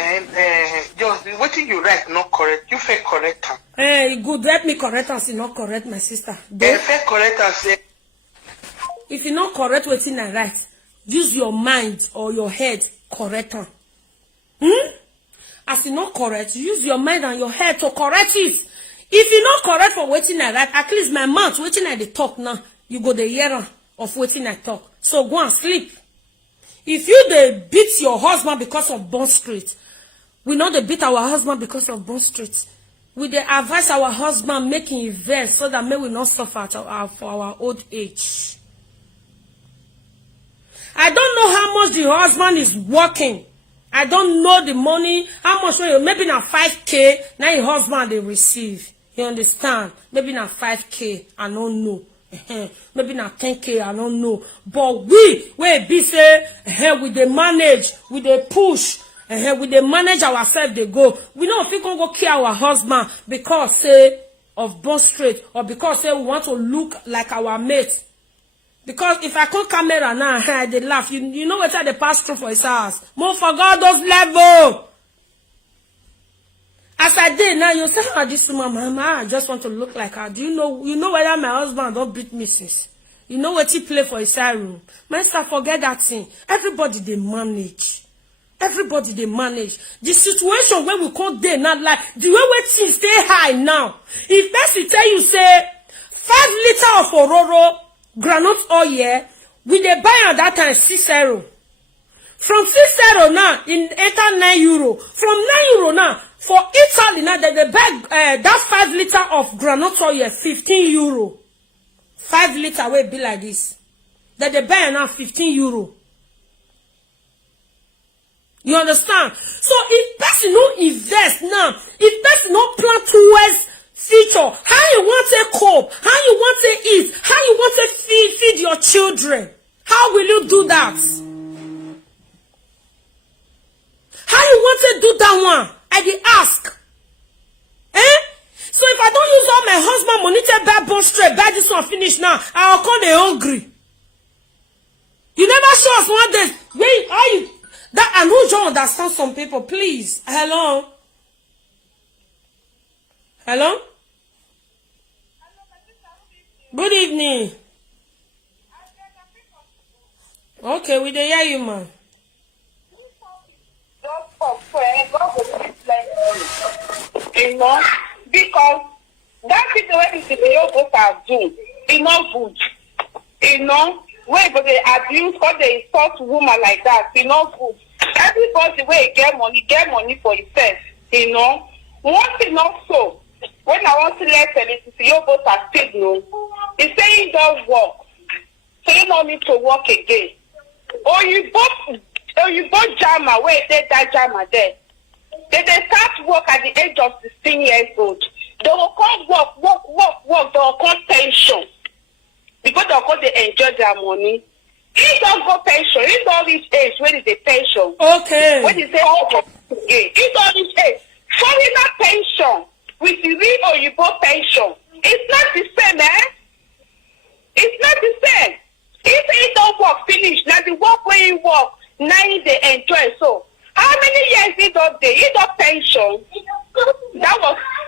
just what you write not correct. You fake correct her. Good. Let me correct us. Not correct, my sister. Fake correct her. Say. If you not correct wetin I write, use your mind or your head correct her. As you not correct, use your mind and your head to correct it. If you not correct for wetin I write, at least my mouth wetin I dey talk now, you go the hear of wetin I talk. So go and sleep. If you dey beat your husband because of Bond Street, we know they beat our husband because of Bond Street. We dey advise our husband making invest so that may we not suffer for our old age. I don't know how much the husband is working. I don't know the money, how much, maybe na 5K, now your husband they receive. You understand? Maybe na 5K, I don't know. Maybe na 10K, I don't know. But we be say, we dey manage, we dey push, we dey manage ourselves, they go. We know if we can go kill our husband because say of Bond Street, or because say we want to look like our mate. Because if I call camera now, they laugh. You know what they pass through for his house. More for God those level. As I did now, you say, oh, this woman, mama, I just want to look like her. Do you know whether my husband don't beat me since? You know what he play for his side room? Master, forget that thing. Everybody they manage. Everybody they manage. The situation where we can't day not like the way we things stay high now. If person tell you say 5 liters of Ororo groundnut oil, we dey buy at that time 6 €. From 6 € now in €8 or €9. From €9 now, For Italy now, they beg that 5 liter of groundnut oil 15 euro. 5 liter will be like this. That they buy now 15 euro. You understand? So if person no invest now, if person no plan towards future, how you want to cope, how you want to eat, how you want to feed your children, how will you do that? How you want to do that one? I did ask. So if I don't use all my husband money to buy bone straight, buy this one finish now, I'll come the hungry. You never show us one day. Wait, are you that? And who don't understand some people? Please, hello, hello. Good evening. Okay, we dey hear you, man. You know, because that situation the Iyobosa do, it's not good. You know, when they abuse or they insult woman like that, it's not good. Everybody where get money for himself. You know, one thing not so. When I want to let Iyobosa still know, he say he don't work, so you don't need to work again. Or you both jama where they that jama there. They start work at the age of 16 years old. They will come work. They will come pension. Because they will come to enjoy their money. He don't go pension. He don't reach age when it's a pension. Okay. When he say, okay. He don't reach age. Foreigner pension with the real Oyibo pension. It's not the same, eh? It's not the same. If he don't work, finish. Now the work where he work, now they enjoy. So, how many years he don't day? He don't pension.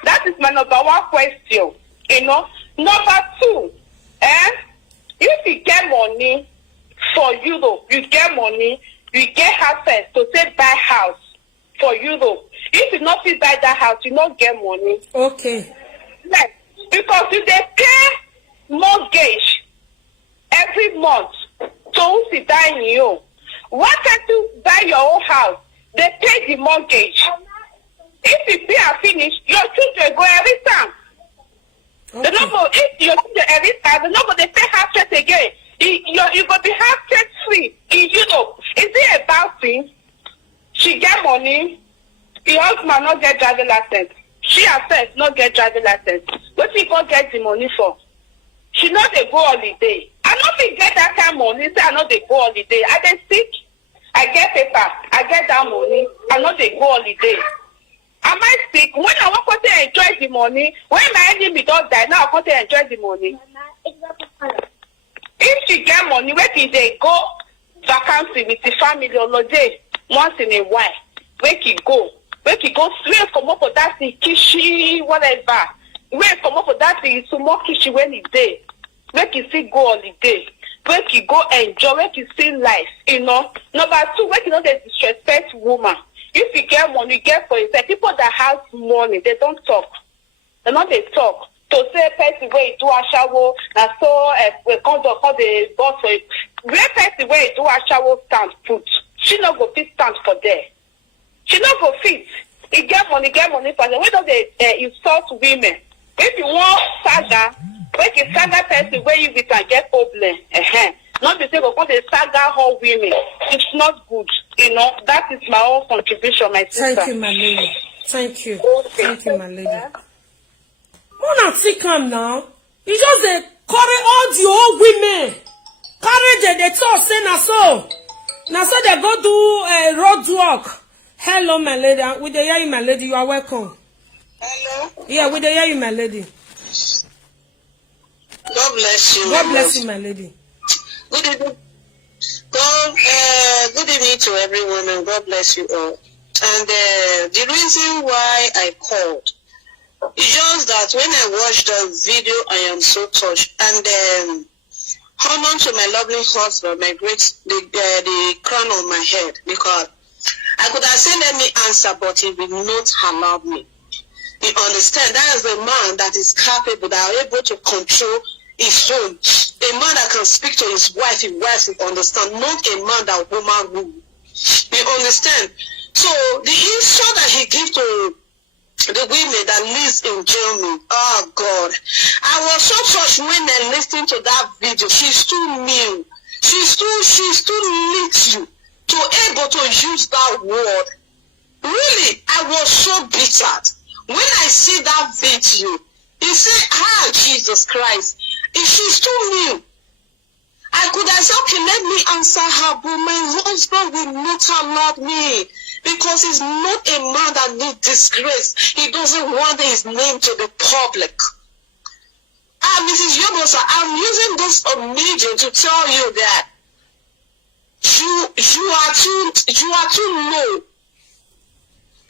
That is my number one question. You know. Number two, if you get money for Europe, you get money, you get access to say buy house for Europe. If you not fit buy that house, you not get money. Okay. Like, because if they pay mortgage every month to sit down in you, why can't you buy your own house? They pay the mortgage. If you pay and finish, your children go every time. Okay. The number if your children every time, the number they pay half rate again. You go be half rate free in Europe. Is it about thing? She get money. The husband not get driving license. She herself not get driving license. What she go get the money for? She not dey go holiday. I not fit get that kind of money. Say I not dey go holiday. I dey sick. I get paper. I get that money. I not dey go holiday. Am I sick? When I want to enjoy the money, when my enemy don't die, now I want to enjoy the money. If she get money, where can they go vacancy with the family or day once in a while? Where can go? Where can go straight come up for that kishi, whatever. Where come up for that small kishi when it's there. Where can still go holiday. Where can go enjoy, where can see life, you know. Number two, where can not they disrespect woman. If you get money, you get for yourself. People that have money, they don't talk. They not they talk. To say person where you do a shower, and so we come to call the boss for it. Where person where you do a shower stand put, she not go fit stand for there. She not go fit. You get money for them. Where do they insult women? If you want saga, where you saga person where you can get problem. Not to say go the saga all women. It's not good. You know, that is my own contribution, my sister. Thank you, my lady. Thank you. Okay. Thank you, my lady. Mona take am now. You just carry all the old women. Carry they talk say na so. Na so they go do road work. Hello, my lady. We dey hear you, my lady. You are welcome. Hello. Yeah, we dey hear you, my lady. God bless you. God bless you, my lady. Good evening. Good evening to everyone, and God bless you all. And the reason why I called is just that when I watched the video, I am so touched. And honor to my lovely husband, my the crown on my head, because I could have said let me answer, but he will not allow me. You understand? That is the man that is capable, that are able to control his home. A man that can speak to his wife will understand. Not a man that woman rule. You understand? So the insult that he gives to the women that lives in Germany. Oh God. I was so touched when I listened to that video. She's too new. She's too little to able to use that word. Really, I was so bitter. When I see that video, you say, Jesus Christ, if she's too new, I could have said, okay, let me answer her, but my husband will not allow me. Because he's not a man that needs disgrace. He doesn't want his name to be public. Mrs. Iyobosa, I'm using this medium to tell you that you are too low.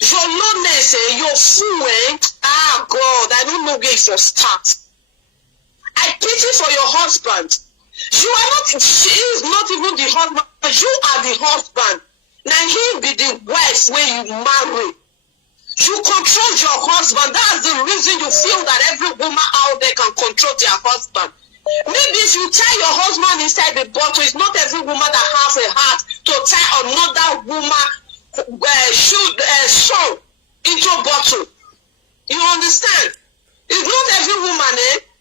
Your lowness, your fluent. God, I don't know where to start. I pity for your husband. She is not even the husband. You are the husband. Now he be the wife when you marry. You control your husband. That's the reason you feel that every woman out there can control their husband. Maybe if you tie your husband inside the bottle, it's not every woman that has a heart to tie another woman soul into a bottle. You understand? It's not every woman,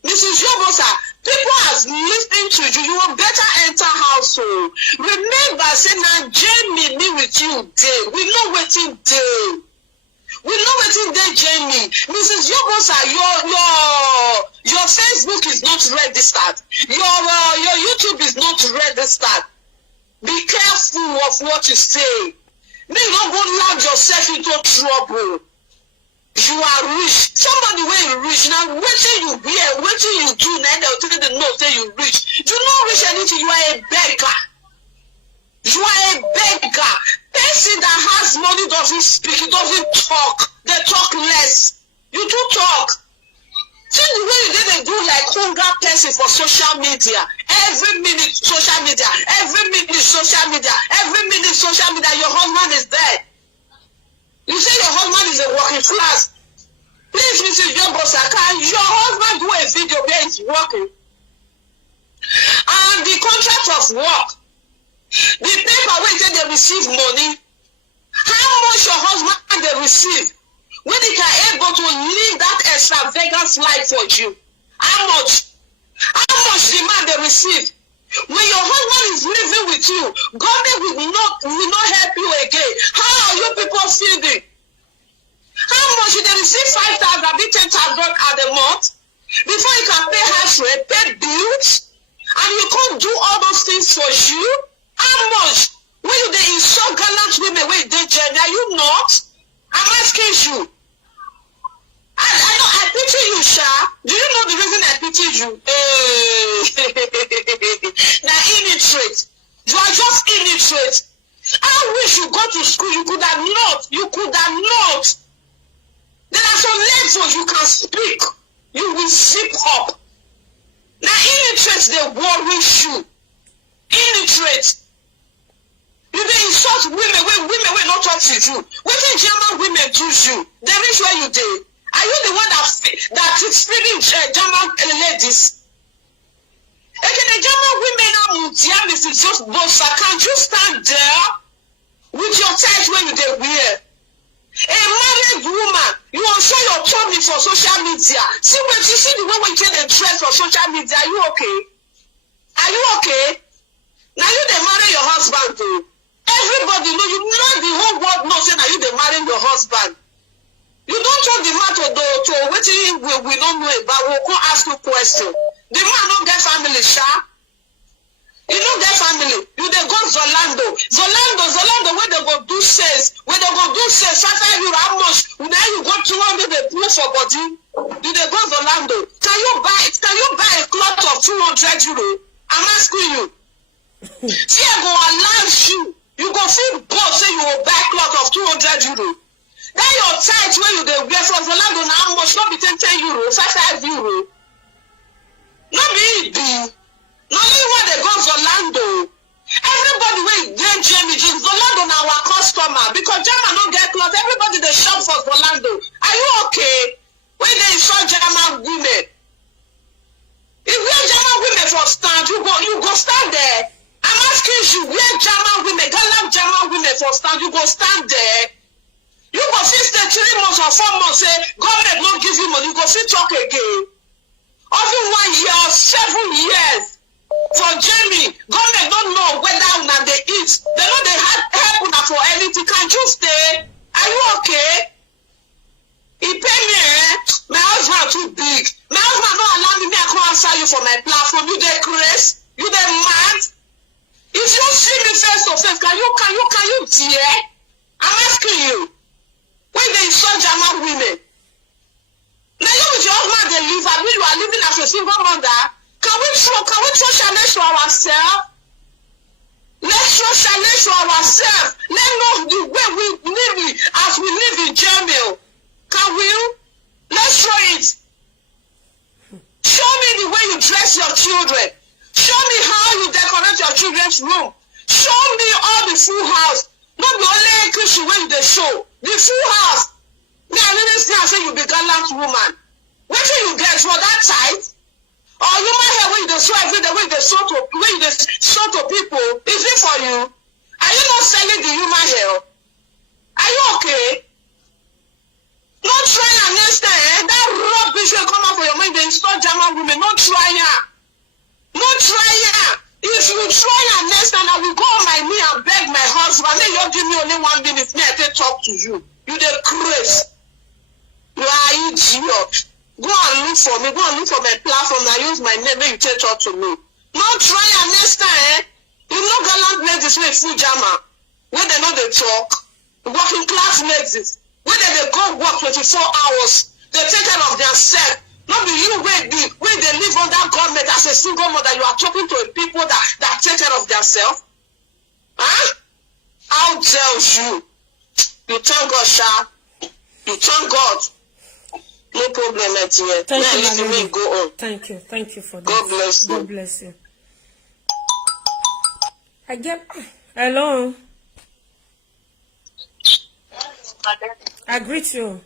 Mrs. Iyobosa, people are listening to you. You will better enter household. Remember, say now Jamie me with you day. We know waiting day. We know waiting day, Jamie. Mrs. Iyobosa, your Facebook is not registered. Your YouTube is not registered. Be careful of what you say. May you not go land yourself into trouble. You are rich. Somebody when you rich now, waiting you wear, waiting you do, then they'll take the note say you rich. You not rich anything, you are a beggar. You are a beggar. Person that has money doesn't speak, he doesn't talk. They talk less. You do talk. See the way you didn't do like hunger person for social media. Every minute social media, every minute social media, every minute social media, your husband is dead. You say your husband is a working class. Please, Mrs. Iyobosa, can your husband do a video where he's working? And the contract of work, the paper where they receive money, how much your husband they receive when he can able to live that extravagant life for you? How much? How much the man they receive? When your husband is living with you, government will not help you again. How are you people feeling? How much did they receive? 5,000, be 10,000 at the month before you can pay house rent, pay bills, and you can't do all those things for you? How much? When you they insult gallant women when they journey, are you not? I'm asking you. I pity you, Sha. Do you know the reason I pity you? Now, illiterate. You are just illiterate. I wish you go to school. You could have not. You could have not. There are some levels you can speak. You will zip up. Now, illiterate, they worry you. Illiterate. You dey insult women when women will not talk to you. Wetin German women do you? They reach where you dey. Are you the one that is feeding German ladies? Okay, the German women are Mutia, Mrs. Iyobosa. Can't you stand there with your tight when you dey wear? A married woman, you will show your tummy for social media. See when you see the way we get the dress for social media. Are you okay? Are you okay? Now you dey marry your husband too. Everybody know you know the whole world knows say now you dey marry your husband. You don't talk the man to wetin we don't know about. We'll go ask you question. The man don't get family, Sha. You don't get family. You dey go Zolando, where they go do sales, where they go do sales, 5 euro, how much? Now you go 200 they put for body. You dey go Zolando. Can you buy a cloth of 200 euro? I'm asking you. See, I go allow you. You go feel bored say you will buy cloth of 200 euro. Then your tight when you dey wear from Zolando now how much? Not be 10 euro, 5 euro. Not be it. Not only when they go Zolando. Everybody will get Jamie. Zolando now our customer because German don't get clothes. Everybody they shop for Zolando. Are you okay? When they saw German women, if we're German women for stand, you go stand there. I'm asking you, we're German women, gallant German women for stand, you go stand there. You go 6 3 months or 4 months, say, go fit talk again. Even 1 year, 7 years for Jamie, government don't know whether una they eat. They know they had help una for anything. Can you stay? Are you okay? He pay me, my husband too big. My husband don't allow me to come answer you for my platform. You dey crazy? You dey mad? If you see me face to face, can you dare? I'm asking you. When they insult German women, now you with your husband they live, and you are living as a single mother. Can we throw challenge to ourselves? Let's throw challenge to ourselves. Let's know the way we live as we live in Germany. Can we? Let's show it. Show me the way you dress your children. Show me how you decorate your children's room. Show me all the full house. Not the only Christian way they show. The full house. Me, I didn't see and say you be gallant woman. What do you get for that tight? Or you might have when they show every day, when they show to people. Is it for you? Are you not selling the human hair? Are you okay? Not try and next time. That rubbish will come out for your mind. They install German women. Not try ya. Not try ya. If you try and next time, I will go on my knee and beg my husband. Then you give me only 1 minute. Me, I can talk to you. You the crazy. You are idiot. Go and look for me. Go and look for my platform. I use my name. Then you take talk to me. Not try and next time. You know gallant ladies with full German. When they know they talk. Working class ladies. When they go work 24 hours, they take care of themselves. Not be you when they live under government as a single mother, you are talking to people that take care of themselves. Huh? How dare you? You thank God, Sha. You thank God. No problem, Etienne. Thank you, me go on. Thank you for that. God bless you. God bless you. Hello. I greet you.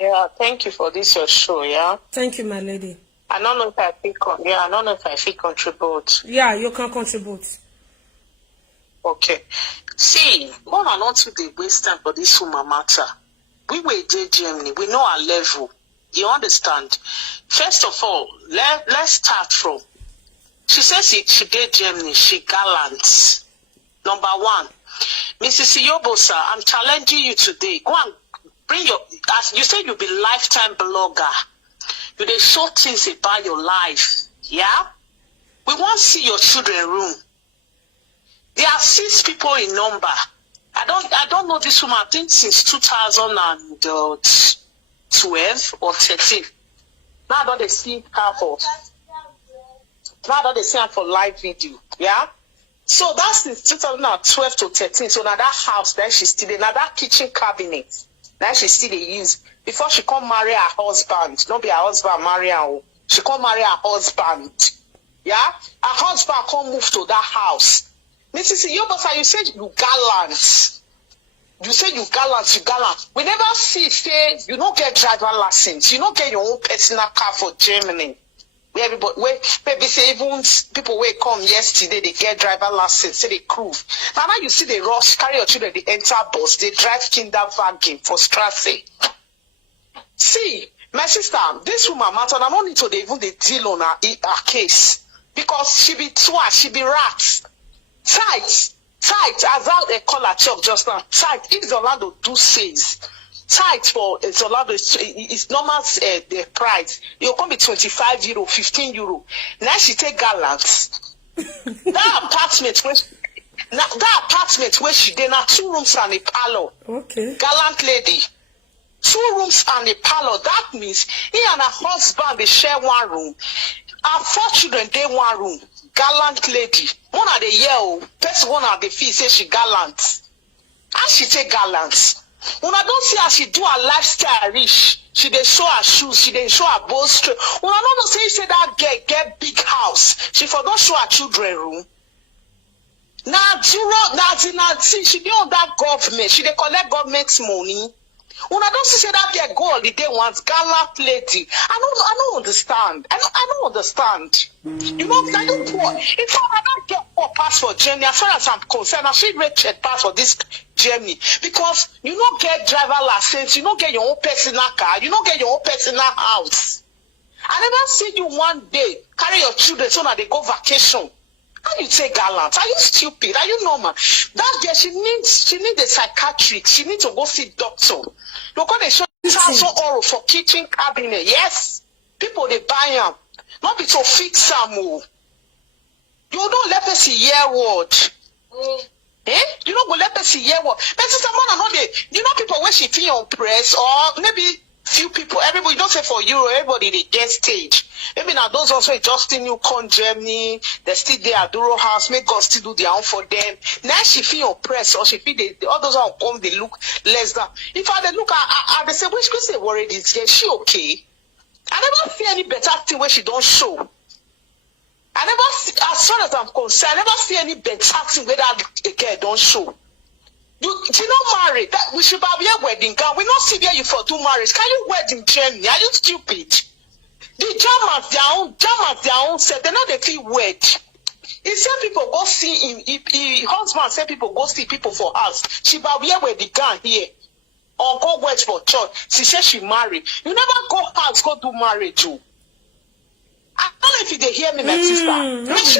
Yeah, thank you for this your show, yeah. Thank you, my lady. I don't know if I feel contribute. Yeah, you can contribute. Okay. See, more than not to the waste time for this woman matter. We were in Germany. We know our level. You understand? First of all, let's start from. She says she did Germany. She gallant. Number one, Mrs. Iyobosa, I'm challenging you today. Go and bring your, as you said, you'll be lifetime blogger. You dey show things about your life. Yeah? We want to see your children room. There are 6 people in number. I don't know this woman, I think since 2012 or 13. Now don't they see her for live video. Yeah? So that's since 2012 to 13. So now that house, then she's still now that kitchen cabinet, then she still use before she come marry her husband. Not be her husband marry her. She come marry her husband. Yeah, her husband come move to that house. Mrs. Iyobosa, you said you gallant. You say you gallant. We never see say you don't get driver license. You don't get your own personal car for Germany. Where everybody, where maybe say even people will come yesterday, they get driver license, say they prove. Now you see they rush, carry your children, they enter bus, they drive kinderwagen for Strasse. See, my sister, this woman matter, I don't need to even deal on her case. Because she be twice, she be rat. Tight, as how they call her church just now. Tight, if Orlando do says. Tight for Orlando is normal the price. It will be 25 euro, 15 euro. Now she take gallant. that apartment where she did now 2 rooms and a parlor. Okay. Gallant lady. 2 rooms and a parlor. That means he and her husband they share 1 room. Our 4 children they 1 room. Gallant lady. One of the year, person one of the fee say she gallant. And she take gallant. When I don't see how she do her lifestyle rich, she dey show her shoes, she dey show her bolster. When I don't say that girl get big house, she for don't show her children room. Now she dey on that government, she dey collect government money. When I don't see that girl go holiday once, gallant lady. I don't understand. I don't understand. You know, I don't poor. If I don't get poor pass for Germany, as far as I'm concerned, I feel wretched pass for this Germany. Because you don't get driver license, you don't get your own personal car, you don't get your own personal house. I never see you one day carry your children so that they go vacation. How you say gallant? Are you stupid? Are you normal? That girl, she needs a psychiatrist. She needs to go see doctor. Look at the show oral for kitchen cabinet. Yes, people they buy them. Not be to fix them. You don't let us see your word. You don't go let us see your word. But someone I know they. You know people when she feel on press or maybe few people. Everybody don't say for you. Everybody they get stage. Maybe now those also adjusting you come Germany, they still there at Duro house, make God still do their own for them. Now she feel oppressed or she feel they all those are come, they look less than. If I they look at they say, which they worried is she okay? I never see any better thing where she don't show. I never see, as far as I'm concerned, I never see any better thing where that girl don't show. She not married. That we should have your wedding gown. We not see where you for do marriage. Can you wed in Germany? Are you stupid? The Germans their own set. They know they feel wed. He said people go see him. He husband said people go see people for house. She have here wedding gown here. Or go wed for church. She said she married. You never go house go do marriage. You. I don't know if they hear me, my sister.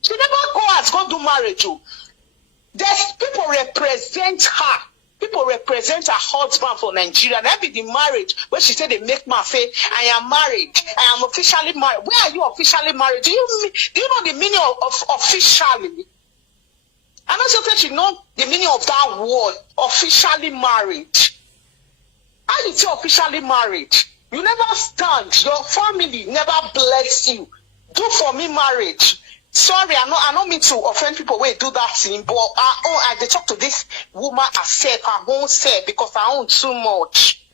She never go house go do marriage. You. There's people represent her. People represent her husband for Nigeria. That be the marriage where she said they make my say, I am married. I am officially married. Where are you officially married? Do you know the meaning of officially? I'm not sure that you know the meaning of that word, officially married. How you say officially married? You never stand. Your family never bless you. Do for me marriage. Sorry, I don't mean to offend people when do that thing, but I talk to this woman herself, her own self, because I own too much.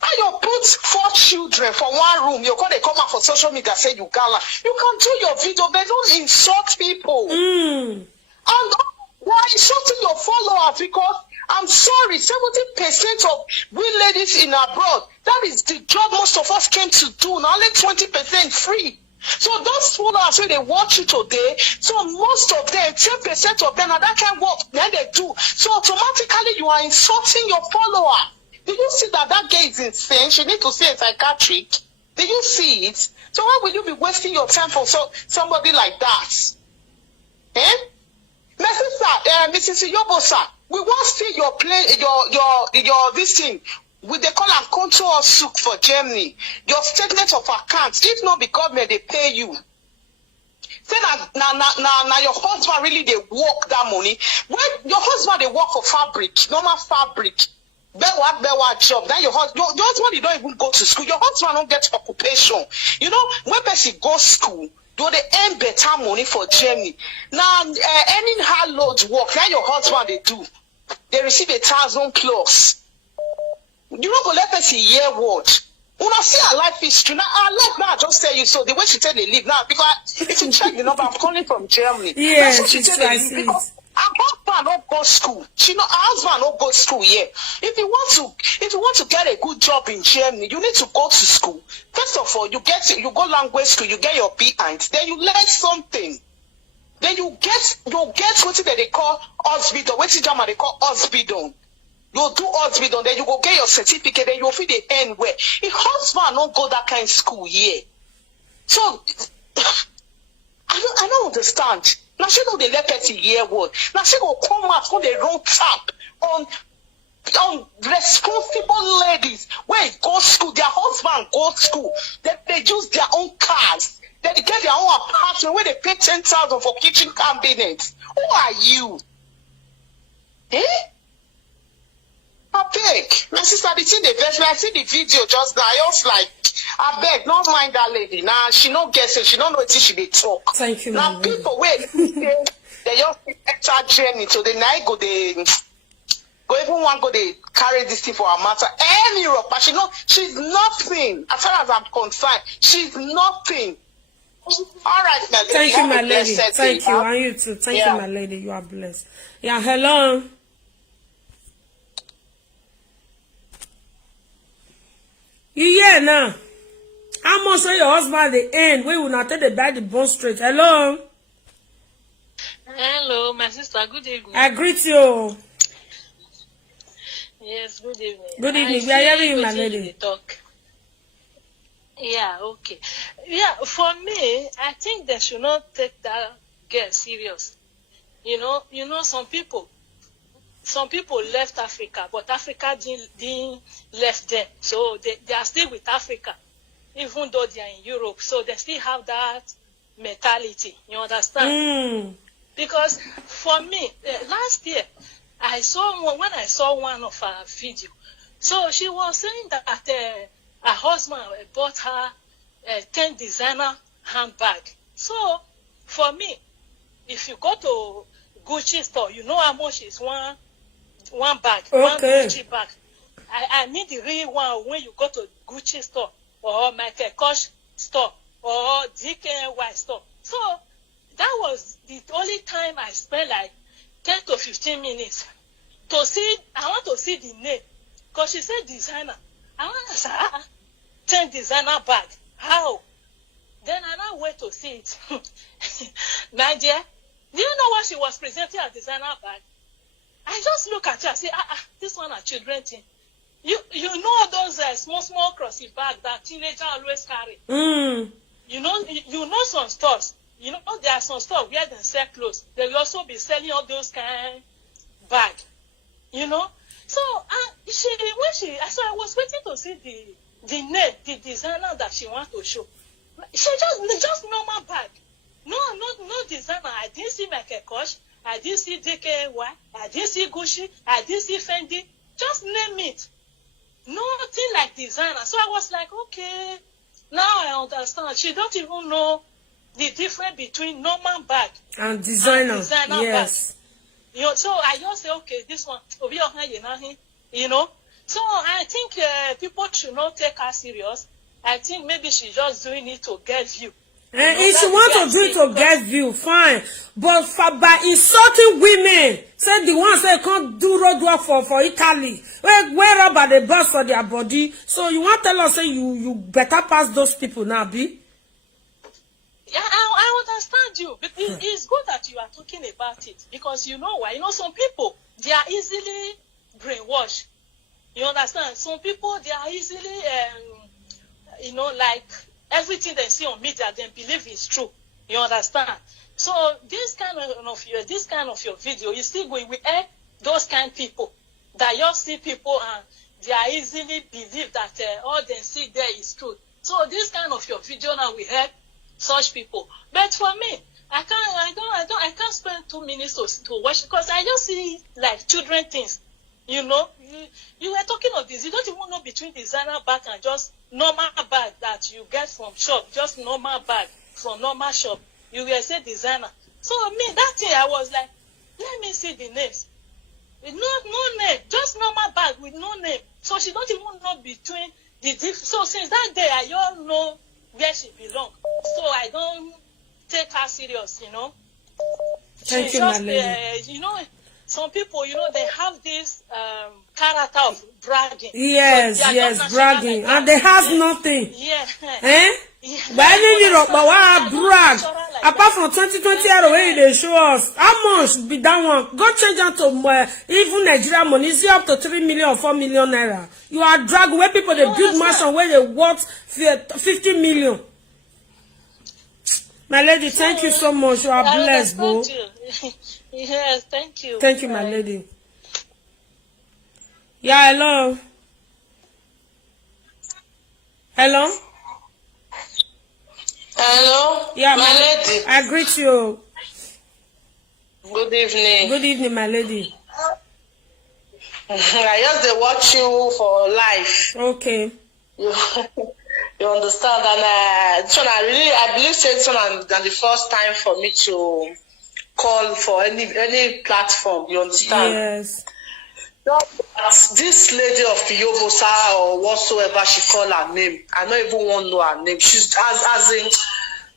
And you put 4 children for one room, you're going to come out for social media say you gala. You can do your video, but don't insult people. And why insulting your followers? Because I'm sorry, 70% of we ladies in abroad, that is the job most of us came to do. Now only 20% free. So those followers when they watch you today, so most of them, 10% of them, and that kind of work then they do. So automatically you are insulting your follower. Did you see that girl is insane? She need to see a psychiatric. Did you see it? So why will you be wasting your time for somebody like that? Eh? My sister, Mrs. Iyobosa, we want to see your play, your this thing. With the call and control souk for Germany, your statement of accounts, if not the government, they pay you. Say now your husband really they work that money. When your husband they work for fabric, normal fabric, bewa job. Then your husband you don't even go to school. Your husband don't get occupation. You know when person go school, do they earn better money for Germany? Now earning hard loads work. Now your husband they do, they receive 1,000 plus. You don't go let us hear what. When I see her life history, now her life now I just tell you so the way she said they live now, because if you check the number, I'm calling from Germany. Yes, that's what she said they live, because her husband don't go school. Her husband don't go school here. If you want to get a good job in Germany, you need to go to school. First of all, you go language school, you get your behind, then you learn something. Then you get what they call hospital, what in German they call hospital. You do hospital, then you go get your certificate, then you'll feel the end where if husband don't go that kind of school here. So I don't understand. Now she know they let person hear word. Now she go come out on the wrong tap on responsible ladies where go school, their husband go school, then they use their own cars, then they get their own apartment where they pay 10,000 for kitchen cabinets. Who are you? Eh? I beg. My sister, the thing they vex me. I see the video just now. I was like, I beg, don't mind that lady. Now she no guess it. She don't know what she they talk. Thank you. Now people wait, they just enter journey so they now go even one go they carry this thing for her matter. Any rock, but she's nothing. As far as I'm concerned, she's nothing. All right, my lady. Thank you, my lady. Thank you, and you too. Thank you, my lady. You are blessed. Yeah, hello. here now. How much will your husband the end? We will not take the buy the bone straight. Hello? Hello, my sister. Good evening. I greet you. Yes, good evening. Good evening. We are hearing you, my lady. Talk. Yeah, okay. Yeah, for me, I think they should not take that girl serious. You know, some people left Africa, but Africa didn't left them. So they are still with Africa, even though they are in Europe. So they still have that mentality. You understand? Because for me, last year, when I saw one of her video, so she was saying that her husband bought her 10 designer handbag. So for me, if you go to Gucci store, you know how much is one bag, one Gucci bag. I mean the real one when you go to Gucci store or Michael Kors store or DKNY store. So that was the only time I spent like 10 to 15 minutes to see. I want to see the name because she said designer. I want to say 10 designer bag. How? Then I now wait to see it. My dear, do you know what she was presenting as designer bag? I just look at her and say, this one are children thing. You know those small crossy bag that teenagers always carry. You know some stores. You know there are some stores where they sell clothes. They will also be selling all those kind bag. You know. So so I was waiting to see the name, the designer that she wants to show. She just normal bag. No designer. I didn't see Michael Kors. I didn't see DKNY. I didn't see Gucci. I didn't see Fendi. Just name it. Nothing like designer. So I was like, okay, now I understand. She don't even know the difference between normal bag and designer yes. Bag. You know, so I just say, okay, this one, you know. So I think people should not take her serious. I think maybe she's just doing it to get view. And if she want to do it to get view, fine. But by insulting women, say the ones that can't do road work for Italy, wear up the bus for their body. So you want to tell us say you better pass those people now, B? Yeah, I understand you. But it's good that you are talking about it. Because you know why? You know, some people, they are easily brainwashed. You understand? Some people, they are easily, you know, like everything they see on media, they believe is true. You understand? So this kind of your video, you still going with those kind of people that you see people and they are easily believe that all they see there is true. So this kind of your video now will help such people. But for me, I can't spend 2 minutes to watch because I just see like children things. You know, you were talking of this. You don't even know between designer bag and just normal bag that you get from shop. Just normal bag from normal shop. You will say designer. So me, that thing, I was like, let me see the names. No name, just normal bag with no name. So she don't even know between the difference. So since that day, I don't know where she belongs. So I don't take her serious, you know. Thank you, my lady. You know, some people, you know, they have this character of bragging. Yes, bragging. And they has nothing. Yeah. Eh? Yeah. But why brag? Apart from 2020 where they show us, how much be that one? Go change that to even Nigeria money. Is it up to 3 million or 4 million naira? You are dragging where people they build mansion where they worth 50 million. My lady, thank you so much. You are blessed, bro. Yes, thank you. Thank you, my lady. Yeah, hello. Hello? Hello? Yeah, my lady. I greet you. Good evening. Good evening, my lady. I just watch you for life. Okay. You understand? And I believe it's the first time for me to call for any platform. You understand? Yes. This lady of Iyobosa or whatsoever she call her name, I don't even want to know her name. She's as in,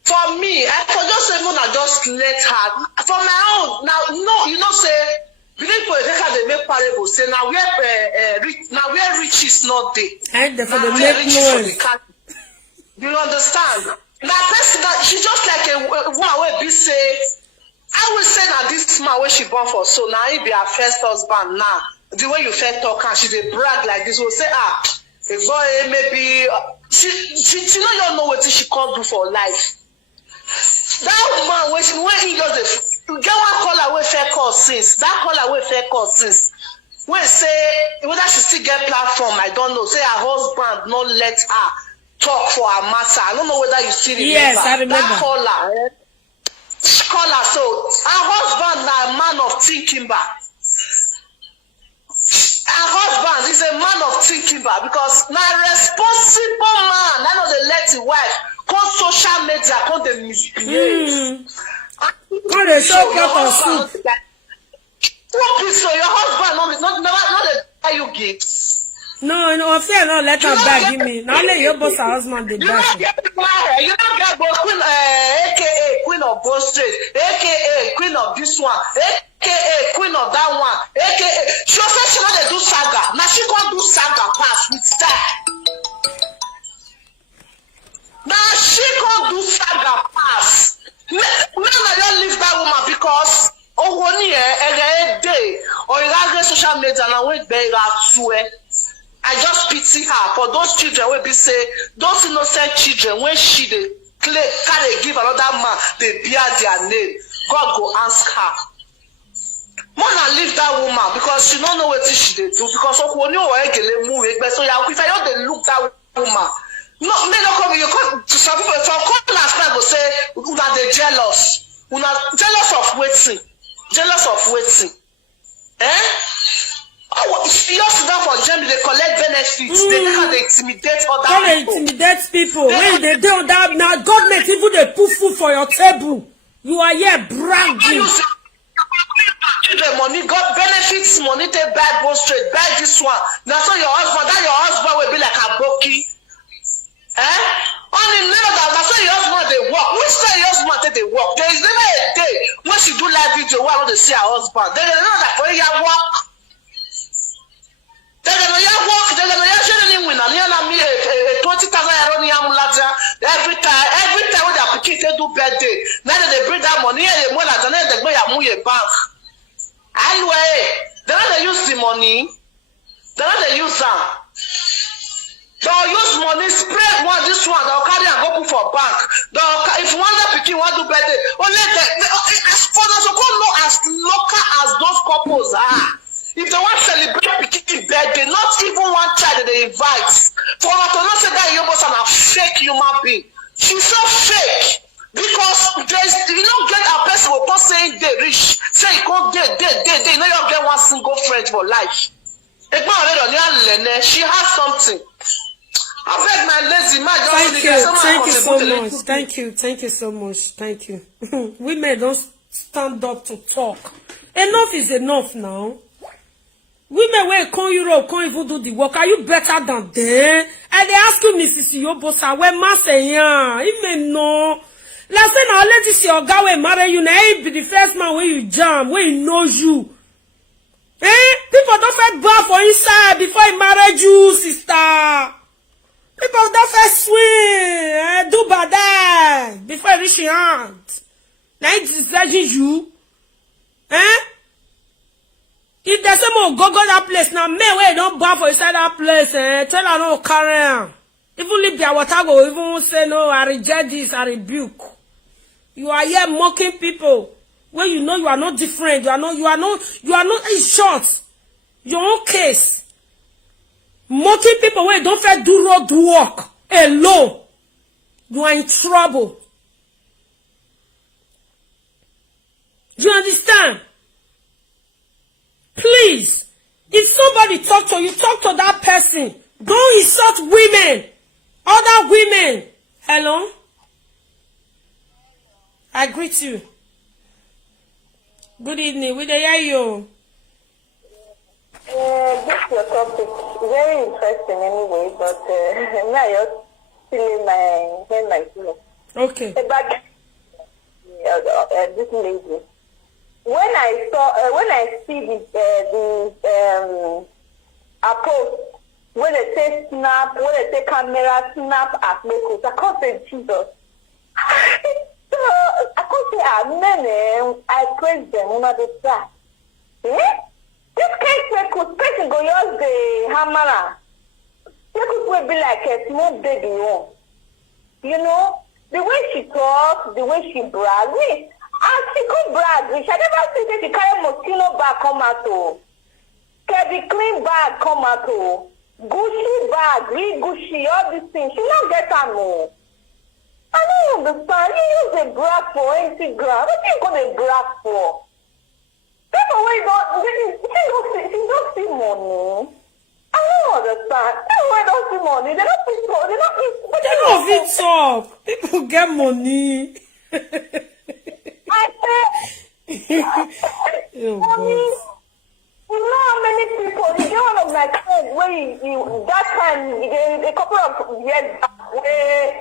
for me, I could just even just let her for my own. Now, no, you know, say Beginning political they make parable say now where rich is not there. And now for the where make rich is for the noise. country. You understand? Now person that she just like a woman where be say, I will say that this man where she born for so now he be her first husband now. The way you first talk and she's a brag like this will say a boy maybe she know what she can't do for life. That woman when he just get one caller wey fair call since that caller wey fair call since wey say whether she still get platform I don't know say her husband no let her talk for her matter. I don't know whether you still remember. Yes, I remember. That caller so her husband na a man of thinking back. Her husband is a man of thinking back because na responsible man na no dey let his wife come social media come dey misbehave. Come dey show pot of soup. So your husband not dey buy you gifts. No, fear not let her back give me. Now let your boss husband the back. You don't get both queen, aka queen of both street, aka queen of this one, aka queen of that one, aka she say she not dey do saga. Now she can't do saga pass with style. Now she can't do saga pass. Me I don't leave that woman because day or you social media and wait there to I just pity her for those children will be say those innocent children when she they carry give another man they bear their name. God go ask her. More than leave that woman because she don't know what she they do because of when you are so yeah, if I don't they look that woman. No, me no come you come to some people for come last time go say una they jealous. Una jealous of waiting. Jealous of waiting. Eh? Oh, if you sit down for Germany, they collect benefits. They know how they intimidate other people. They intimidate people. When they do that, now government even they put food for your table. You are here bragging. Children money, got benefits money. They buy both straight, buy this one. Now so your husband will be like a boki. Eh? Only never that's why your husband they work. Which day your husband they work? There is never a day when she do live video where they see her husband. They know that for your work. They're gonna work, they're gonna actually win and me 20,000 euro every time when their kids they do birthday. Now they bring that money and more than they go ya move your bank. Anyway, they're not they use the money, they're not they use them. They'll use money, spread one, this one, they'll carry and go put for bank. If one that picking want to birthday, only as for us to know as local as those couples are. If they want to celebrate Piki's birthday, not even one child that they invite. For her to not say that Iyobosa a fake human being. She's so fake. Because there's you don't get a person who can't say they rich. Say you can't get you know you don't get one single friend for life. She has something. I beg my lazy man. Thank you so much. Thank you so much. Thank you. Women don't stand up to talk. Enough is enough now. Women wey come Europe can't even do the work. Are you better than them? And they ask you, Mrs. Iyobosa, where Maseyan? Even no. Let's say now, let you see your guy will marry you. Now he be the first man where you jam, where he knows you. People don't first bow for inside before he married you, sister. People don't first swing, do bad before he reach your hand. Now he's judging you. If they say more go that place now, men wey don't bow for inside that place, tell her no carry am. Even leave their water go, even say no, I reject this, I rebuke. You are here mocking people when you know you are not different. You are not in short. Your own case. Mocking people when you don't fair do road work alone. You are in trouble. Do you understand? Please, if somebody talk to you, talk to that person. Don't insult women, other women. Hello? I greet you. Good evening. We hear you. This your topic very interesting anyway, but now you're feeling my feelings. Okay. About this lady. when I see the post when they say snap, when they say camera snap at Mekos, I can't say Jesus. So I can't say amen. I praise them when they try. Eh? This case Mekos person go use the hammer. Mekos will be like a small baby one. You know, the way she talks, the way she brags. And she could brag. I never see that she carry mosquito bag come out to. Carry clean bag come out to. Gucci bag, real Gucci, all these things. She not get them more. I don't understand. You use a brag for Instagram. What you going to brag for? People wait she don't see money. I don't understand. People wait don't see money. They don't see money. They don't fit talk. People get money. I said, Oh, you know how many people, you get one of my friends where that time, a couple of years back, where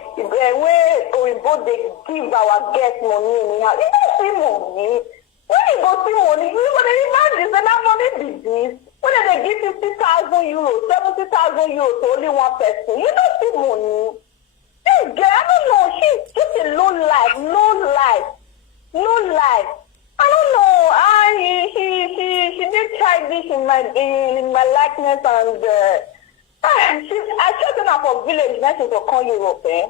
we both they give our guests money anyhow. You don't see money. When you go see money, you know the imagine is that money business. When they give 50,000 euros, 70,000 euros to only one person, you don't see money. This girl, I don't know, she's just a low life. I don't know. She did childish in my likeness, and I shut her for village. Now she's from Europe. Eh?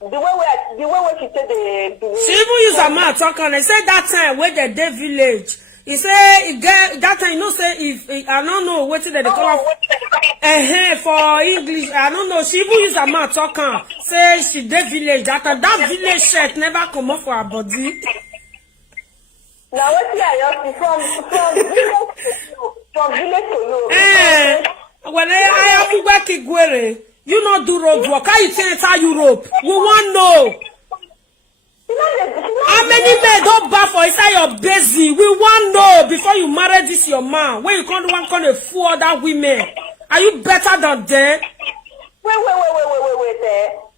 The way she said she even use a mouth talk on. They said that time where the day village. He say that time, you know, say if I don't know what they call for English. I don't know. She even use a mouth talk on. Say she did village. That village shirt never come off for her body. Now what you are from village to Europe. When I am working Gwere, you not do road work. How you enter Europe? We want know. How many men don't buy for inside your busy? We want know before you marry this your man. When you can't one kind of fool other women. Are you better than them? Wait.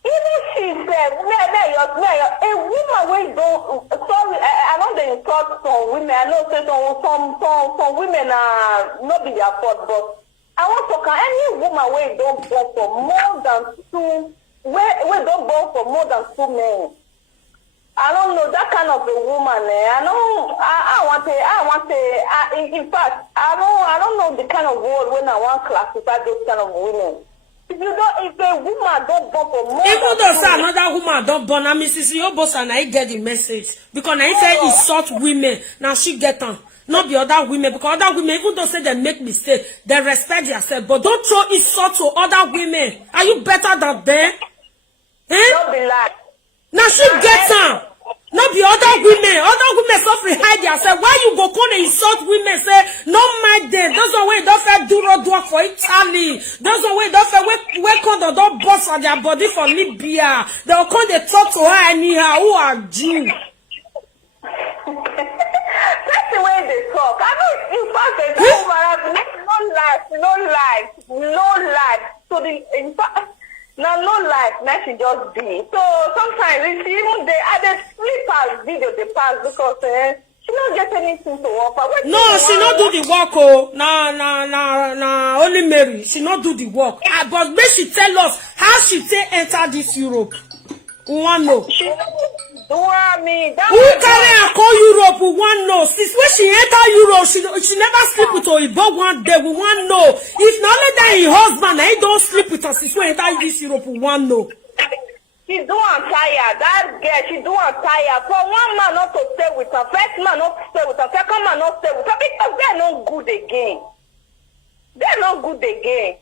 Even she said, a woman will don't. Sorry, I know they insult some women. I know say some women are not be their fault, but I want to can any woman will don't born for more than two. Where don't born for more than 2 men. I don't know that kind of a woman. I want to. In fact, I don't know the kind of word when I want to classify those kind of women. If a woman don't born for more, even though say another woman don't born, and Mrs. Iyobosa now get the message because now say insult women. Now she get on. Not the other women, because other women, even though say they make mistake, they respect themselves, but don't throw insult to other women. Are you better than them? Don't be like. Now she gets on. Not the other women suffering hide themselves. Why you go come and insult women? Say no mind them. Those are way don't fair do road work for Italy. Those are way don't fair wake come the don't bust on their body for Libya. They'll come they talk to her anyhow. Who are you? That's the way they talk. I don't. In fact, no life. So in fact. Now, no life, now she just be. So sometimes, even they sleep as video they pass because she don't get anything to offer. No, she not do the work, oh. Nah, only Mary. She not do the work. But may she tell us how she enter this Europe. We want know. She do me. Who carry her call Europe? We want know. Since when she enter Europe, she never sleep with Oyibo one day. We want know. If not only that, her husband, he don't sleep with her. Since when enter this Europe, we want know. She do tired. That girl, she do tired. For one man not to stay with her, first man not to stay with her, second man not to stay with her, because they're not good again. They're not good again.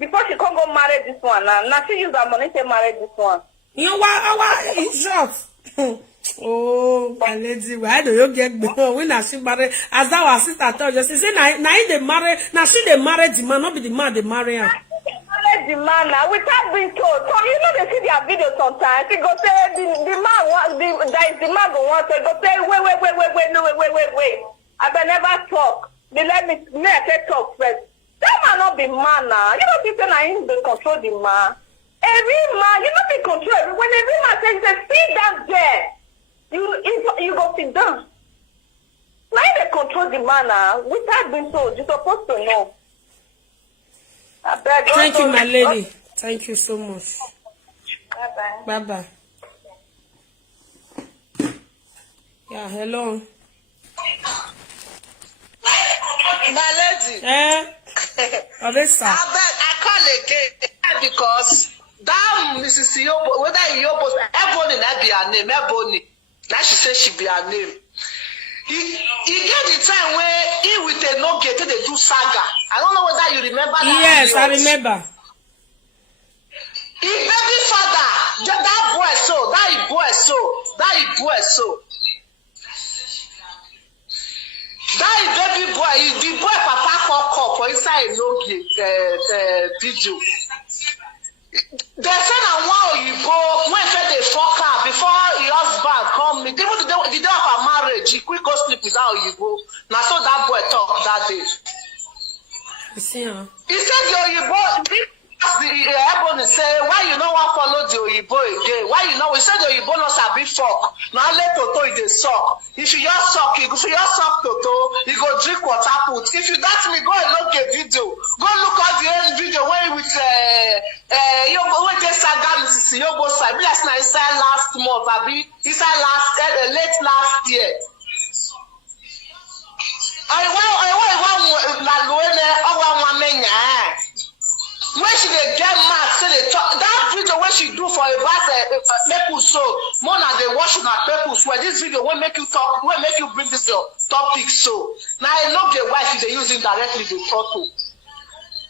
Before she can't go marry this one, now she use her money to marry this one. You know why? It's short. Oh, my lady, why do you get me? When she marry, as our sister told you, she said, now they marry, now she they marry the man, not be the man they marry her. The man now without being told. So you know they see their videos sometimes. They go say the man wants the man go want to go say wait. I better never talk. They let me talk first. That man not be man now. You know people are in the control the man. Every man, you know be control. When every man says see that girl, You go sit down. Now they control the manner. Without being told, you're supposed to know. Thank you, my lady. Thank you so much. Bye-bye. Bye-bye. Yeah, hello. My lady. Odessa. I call again because that Mrs. Iyobosa, whether Iyobosa, Ebony that be her name, Ebony, that she said she be her name. He get the time where he with a no gate they do saga. I don't know whether you remember that. Yes, video. I remember. His baby father, that boy so. That baby boy, the boy papa call for inside no video. They said that one Oyibo when they fuck her before her husband come meet. Even the day of her marriage, he quick go sleep with that Oyibo. Now so that boy talk that day. You see, huh? He said the Oyibo. The Ebony say, why you no want follow the Oyibo again? Why you know? We said the Oyibo no sabi fuck. Now let Toto is a suck. If you just suck, Toto, you go drink water put. If you that me, go and look a video. Go look at the end video where with Iyobosa they saga Mrs. Iyobosa. Be like na inside last month, abi inside late last year. I want la loene owa menya. When she dey get mad, say they talk that video when she do for a people so more than they watch on people where this video will make you talk, will make you bring this your topic so. Now I know the wife they use indirectly the photo.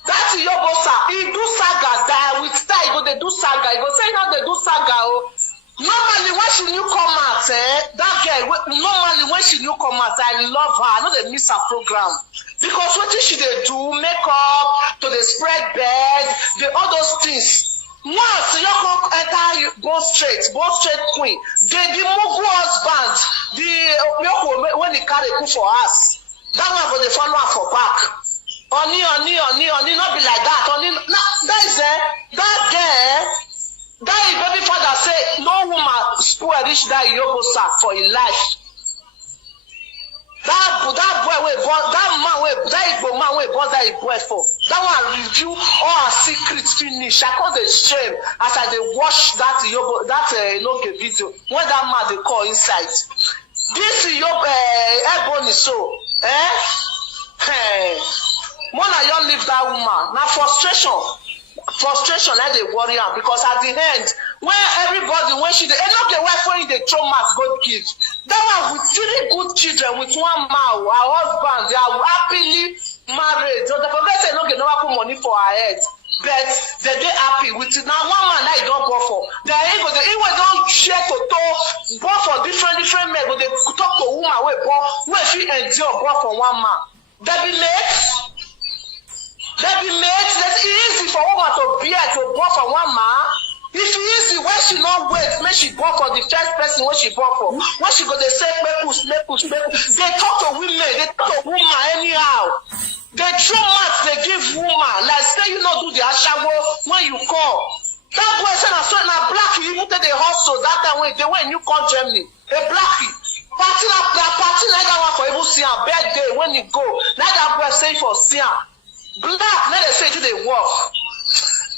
That Iyobosa, he do saga that with style, they do saga. He go say now they do saga. Oh. Normally when she new come out, that girl, normally when she new come out, I love her. I know they miss her program. Because what she they do, makeup, to the spread bed, all those things. Once you come enter Bond Street Queen, the Mugu husband, when he carry cook for us, that one for the follow up for back. Oni, not be like that. That is that girl. That baby father say no woman spoil reach that Iyobosa for his life. That boy wey born that Igbo man wey born that boy for that one review all her secrets finish. I call the shame as I dey watch that Enoge video when that man dey call inside. This Ebony so more na you leave that woman na frustration they worry am because at the end when everybody when she dey Enoge wife when dey throw mouth God give that one with 3 good children with one man her husband they are happily married so they forget say Enoge never put money for her head but they dey happy with it now one man that he don born for then he don share Toto born for different men go dey talk to woman wey fit endure born for one man they be mates it's easy for woman to bear to born for one man. If e easy when she not wait make she born for the first person when she born for when she go dey say make they talk to women they talk to woman anyhow they throw mouth they give woman like say you no do the ashawo when you call that boy say na black you even take the hustle that time when you call Germany a blackie party na that one for even see am birthday when he go na that boy say for see am black na they say to dey work.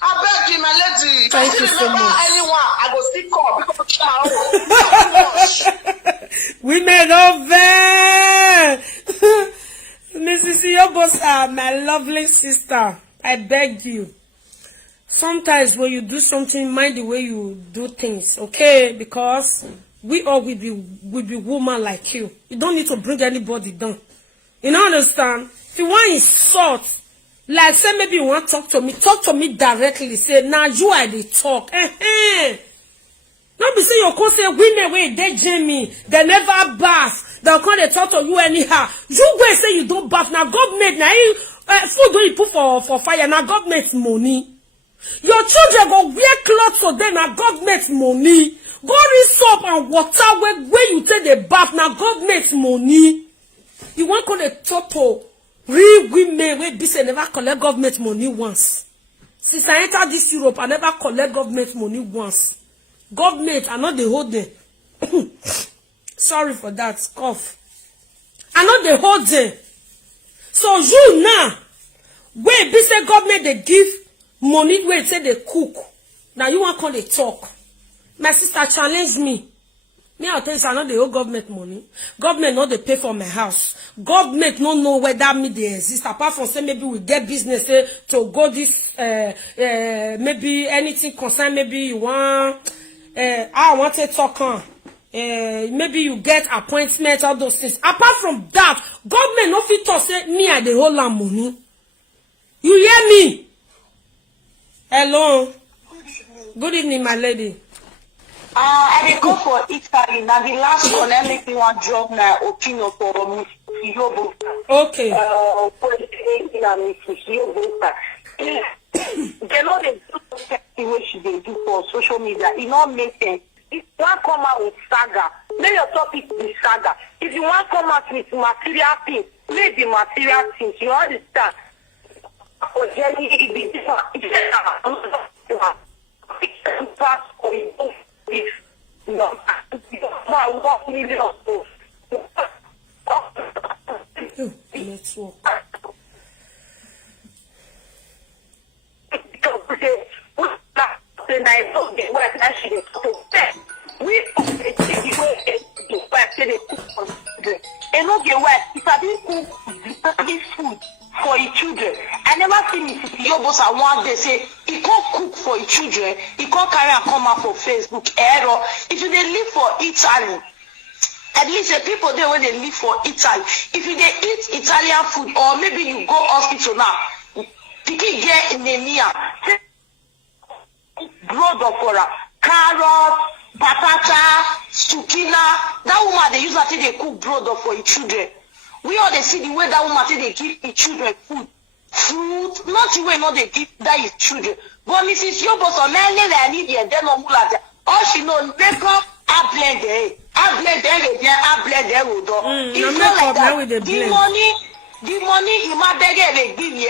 I beg you, my lady. Thank you so much. Anyone, I go still call because my own. Women over. Mrs. Iyobosa, my lovely sister, I beg you. Sometimes when you do something, mind the way you do things, okay? Because we all will be woman like you. You don't need to bring anybody down. You know, understand? If you want insult, like say maybe you want to talk to me directly. Say now you are the talk. Not be say you come say women wey dey Jamie, they never bath. They come dey talk to you anyhow. You go say you don't bath. Now government now food don't you put for fire. Now government money. Your children go wear clothes for them. Now government money. Go read soap and water where you take the bath. Now government money. You want to talk to real women wey be say never collect government money once. Since I entered this Europe, I never collect government money once. Government, I not the whole day. Sorry for that cough. I know the whole day. So you now, where be say government they give money where say they cook. Now you want call they talk. My sister challenge me. Me, I'll tell you, I know the whole government money. Government not they pay for my house. Government no know whether me they exist. Apart from say maybe we get business to go this maybe anything concern, maybe you want I want to talk on. Maybe you get appointments, all those things. Apart from that, government no fit to say me I the whole land money. You hear me? Hello. Good evening, my lady. I dey go for Italy. Now the last one, I make me one drop my opinion for Iyobosa. Okay. Iyobosa. They know they do the way she dey do for social media. It not make sense. If you want come out with saga, let your topic be saga. If you want come out with material things, let the material things. You understand? For Jenny, it be different. If no, $1 million. Network. Food for your children. I never seen Mrs. Iyobosa one day say he can't cook for your children, he can't carry and come out for Facebook. Error. If you they live for Italy, at least the people there when they live for Italy, if you they eat Italian food or maybe you go hospital now, picky get anemia, blood of carrot, patata, zucchina. That woman they use that they cook blood for your children. We all they see the way that woman say they give the children food, fruit, not the way not they give that is children. But Mrs. Iyobosa, I need the then no mula. All she know, make up, I blend it. I blend it. It's not like that. The money, you might beg it, give you.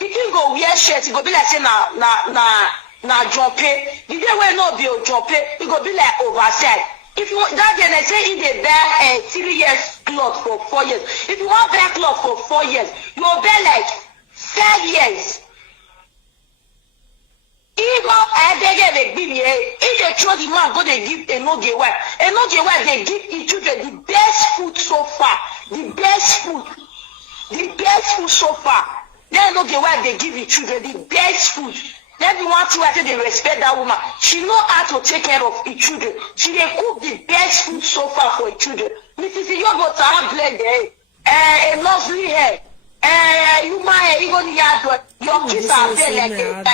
You can go wear shirts, it go be like say na jump. The day when no be jump, it go be like oversight. If you that then they say if they bear 3 years cloth for 4 years. If you want bear cloth for 4 years, you will bear like 5 years. Even I beg if they throw the man go they give a no get wife they give each children the best food so far. The best food so far. They no get wife they give the children the best food. Everyone to I say they respect that woman. She know how to take care of her children. She they cook the best food so far for her children. Mrs. Iyobosa have blend a lovely hair. You might even your kids are there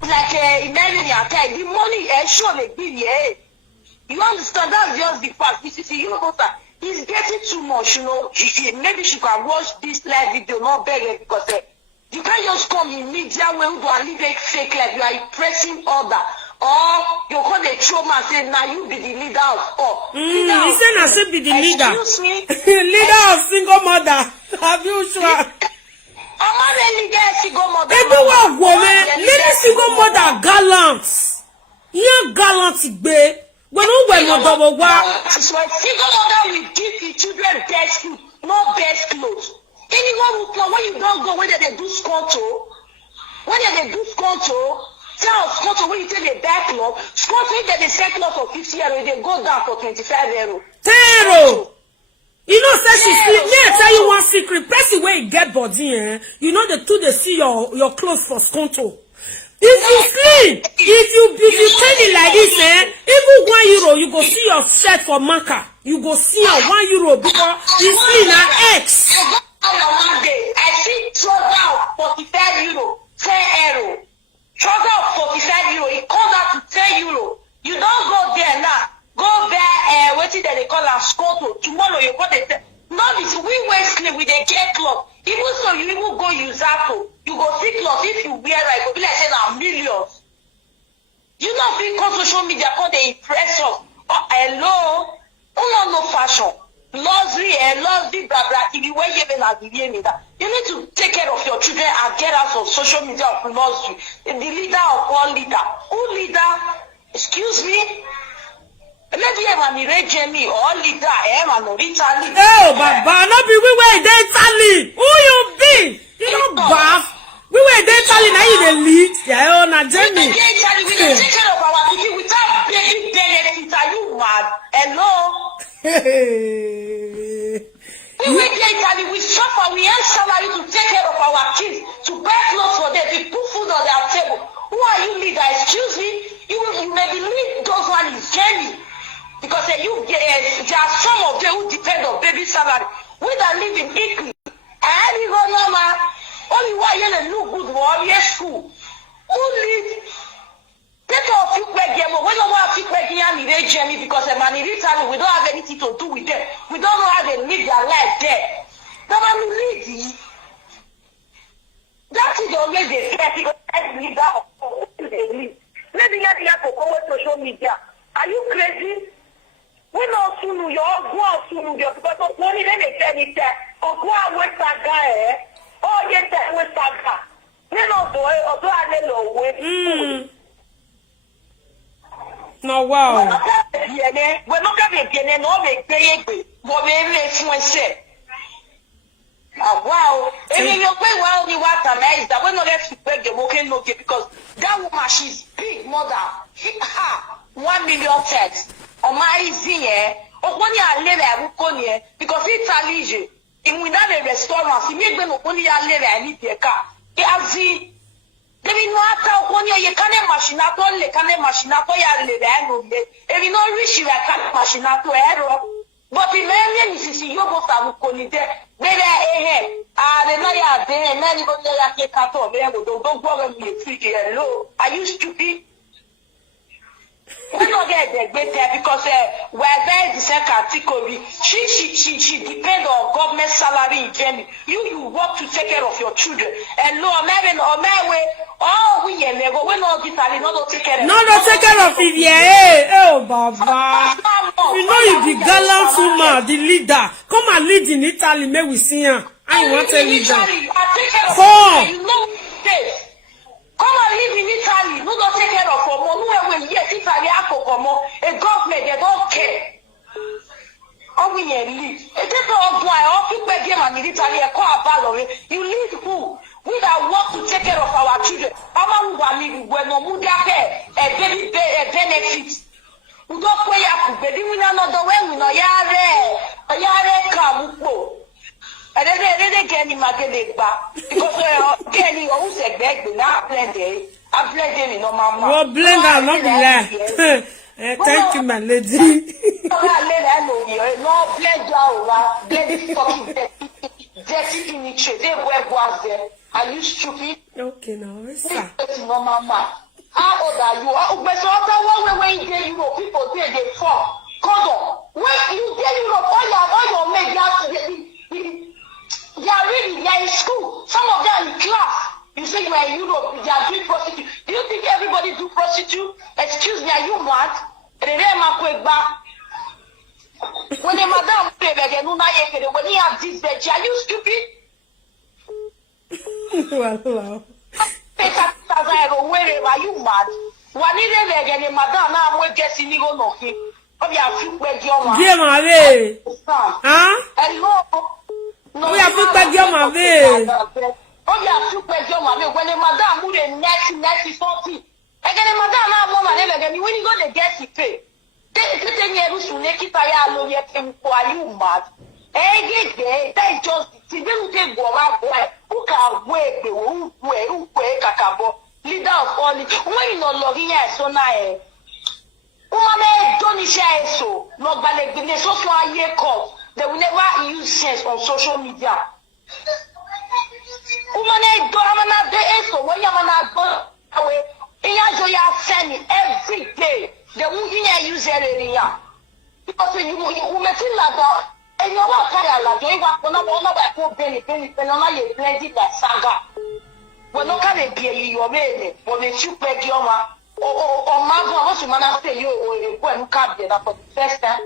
like American. The money sure they give you. You understand? That's just the fact. Mrs. Iyobosa is getting too much, you know. Maybe she can watch this live video, not beg it because you can't just come in media where you are living fake like you are impressing other. Or you call the trauma and say, now you be the leader of all. He said, I should be the leader. Excuse me. Leader of single mother. Have you sure? I'm not a leader of single mother. They do what woman. Many single mother gallants. Yeah, gallant babe. When you went on double work. So a single mother will give the children best food, not best clothes. Anyone who when you don't go, whether they do sconto, tell sconto when you take the back cloth, sconto if they sell cloth for 50 euro, they go down for 25 euro. 10 euro. You know, say she sleep. May I tell you one secret? Press the way you get body, you know the two they see your clothes for sconto. If you sleep, if you tell it like this, even €1, you go see your shirt for marker. You go see a €1 because you see now X. One day, I see trouser of 45 euro, 10 euro. Trouser of 45 euro, it comes out to 10 euro. You don't go there now. Go there, what is that they call a scoto. Tomorrow you got it. Not this, we wear sleep with a get cloth. Even so, you even go use Apple. You go see cloth. If you wear it, go be like saying millions. You know, because social media, call the impression. Oh, hello. No fashion. Luxury and luxury, blah, blah. If you wear that, you need to take care of your children and get out of social media of luxury. The leader of one leader. Who leader? Excuse me? Lady Emanire Jamie or leader Italy. Oh, Baba, no be we were in Italy. Who you be? You don't bath. We were in Italy, now you the lead. Yeah, oh, na Jamie. We take care of our people without baby benefits. Are you mad? Hello? We went to Italy, we suffer, we earn salary to take care of our kids, to buy clothes for them, to put food on their table. Who are you leader? Excuse me? You may believe those one is Jenny. Because there are some of them who depend on baby salary. We that live in Italy. And you go normal. Only why you look good warrior school. Who live? Take off you back here, but we don't want to back here and they Jenny because a man in Italy, we don't have anything to do with them. We don't know how they live their life there. The man who lives, that is always the threat because they live that they live. Maybe you have to go with social media. Are you crazy? We know soon you go soon you because of money they make anything. Or go with that guy, oh yes, with that guy. We know do it, or do I know with. No, wow. We're not going to be an old baby. What we influence. Wow. And in your way, well, you want to nice that we're not going to break the working look because that woman, she's big mother. 1 million text. On my easy, or when you are living, because it's a leisure. In without a restaurant, you make them only a live and eat their car. There is no other one you can't machine at all, you can't machine at all, you live. If you know rich, you can't machine at all. But the man is Iyobosa who call it there. They are the Naya, they many go there, Kato, don't go and be free. Hello, are you stupid? We don't get there because we're there the second category. She depends on government salary in Germany. You work to take care of your children. And no, American or my way, oh, we never we not this not take care of. No, take care of it, yeah. Oh, Baba. You know you be gallant woman, the leader. Come and lead in Italy, may we see her. I want to lead her. Come. You know this. Come and live in Italy. No, don't take care of Omo. No, when yes, Italy, a government, they don't care. Oh, we live. It is all why all people game and in Italy, a car battle. You live who? We that work to take care of our children. Ama who when no muda pay a baby benefit. We don't pay up, baby. We know the way we know yare come. And then they get him again back because getting almost a bag, but not blended. I blend them in my mouth. Well, blend out, not blend. Thank you, my lady. No, blend out, blend fucking dirty in each other. They were was there. Are you stupid? Okay, now, it's how old are you? But so after 1 way in there, you know, people there, they fall. Condom. When you there, you know, all your men, they are really, they are in school. Some of them are in class. You say you are in Europe, they are doing prostitute. Do you think everybody do prostitute? Excuse me, are you mad? When the madam when he have this veg, are you stupid? Wow. Are you mad? One is a madam now will get in the no. Oh, yeah, few beg your man. Dear Marie. Huh? Hello. No, we have to beg your man. Oh, yeah, few beg your man. When the madam would a next something. Again, the madam now woman again. When you go to get it pay. Then you should make it are you mad? They just didn't take go who can wait the who kakabo leader of all it. When you not logging here, so now. Woman don't share so not by the social year call. They will never use sense on social media. Woman don't have so when you go away. You sending every day. They won't use area. Because when you may feel like that. And you're not tired like you want to know about penny, you plenty that saga. When no can be your baby, when they shoot beg your ma, or Margot, what you man say you or go and cab there for the first time.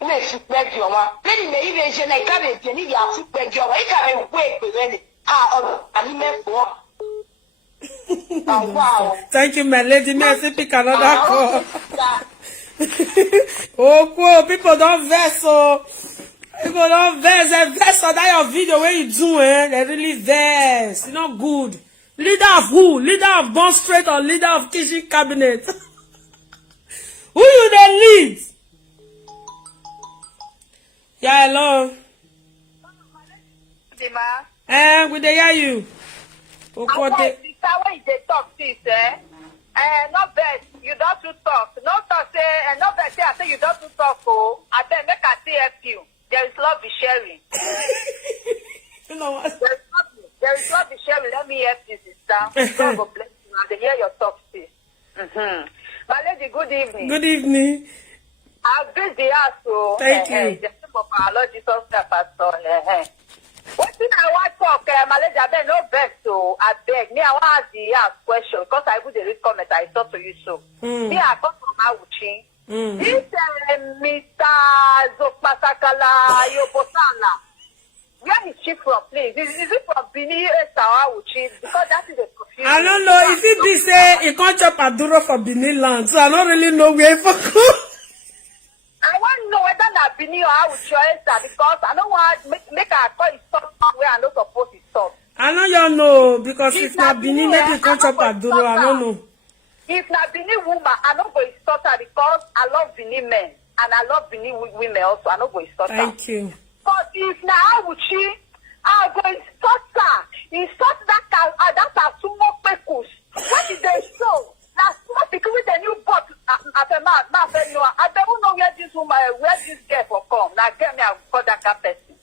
You may shoot beg your ma. Then you may even say, I can't be any of you beg your ma. I can't wait with any. I'm meant for. Wow. Thank you, my lady. May I pick another call? Oh, cool. People don't vex, so people don't vex. They vex on that your video where you do, They really vex. It's not good. Leader of who? Leader of Bond Straight or leader of kitchen cabinet? Who you they lead? Yeah, hello. We dey hear you. Okay, sister, when they talk this, not bad. You don't to talk. No talk say, not bad say. I say you don't to talk. Oh, I say make I help you. There is love be sharing. You know what? There is love be sharing. Let me help you, sister. God will bless you. And they hear your talk, sis. My lady, good evening. Good evening. I've been the house, so thank you. The name of our Lord Jesus Christ, Pastor. What thing I want to talk, my lady, I beg no vex, so I beg. Me, I want to ask the question because I would read comment. I talk to you so. Me, I come from Awuchi. This Mr. Zopasakala Iyobosa. Where is she from, please? Is it from Benin or Awuchi? Because that is a confusion. I don't know. If it be say he can't chop Aduro for Benin land, so I don't really know where for go. I want to know whether that Benin or Awuchi because I don't want make a call it stop where I don't suppose it stop. I know you know because if not Benin, maybe he can't chop Aduro. I don't know. If not Benin woman, I don't go stop her because I love Benin men and I love Benin women also. I don't go stop her. Thank you. But if now Awuchi, I go stop her. Insult that sumo pekus. What is the show? Now small people with a new bot. I don't know where this woman, where this girl for come. Now get me a call that person.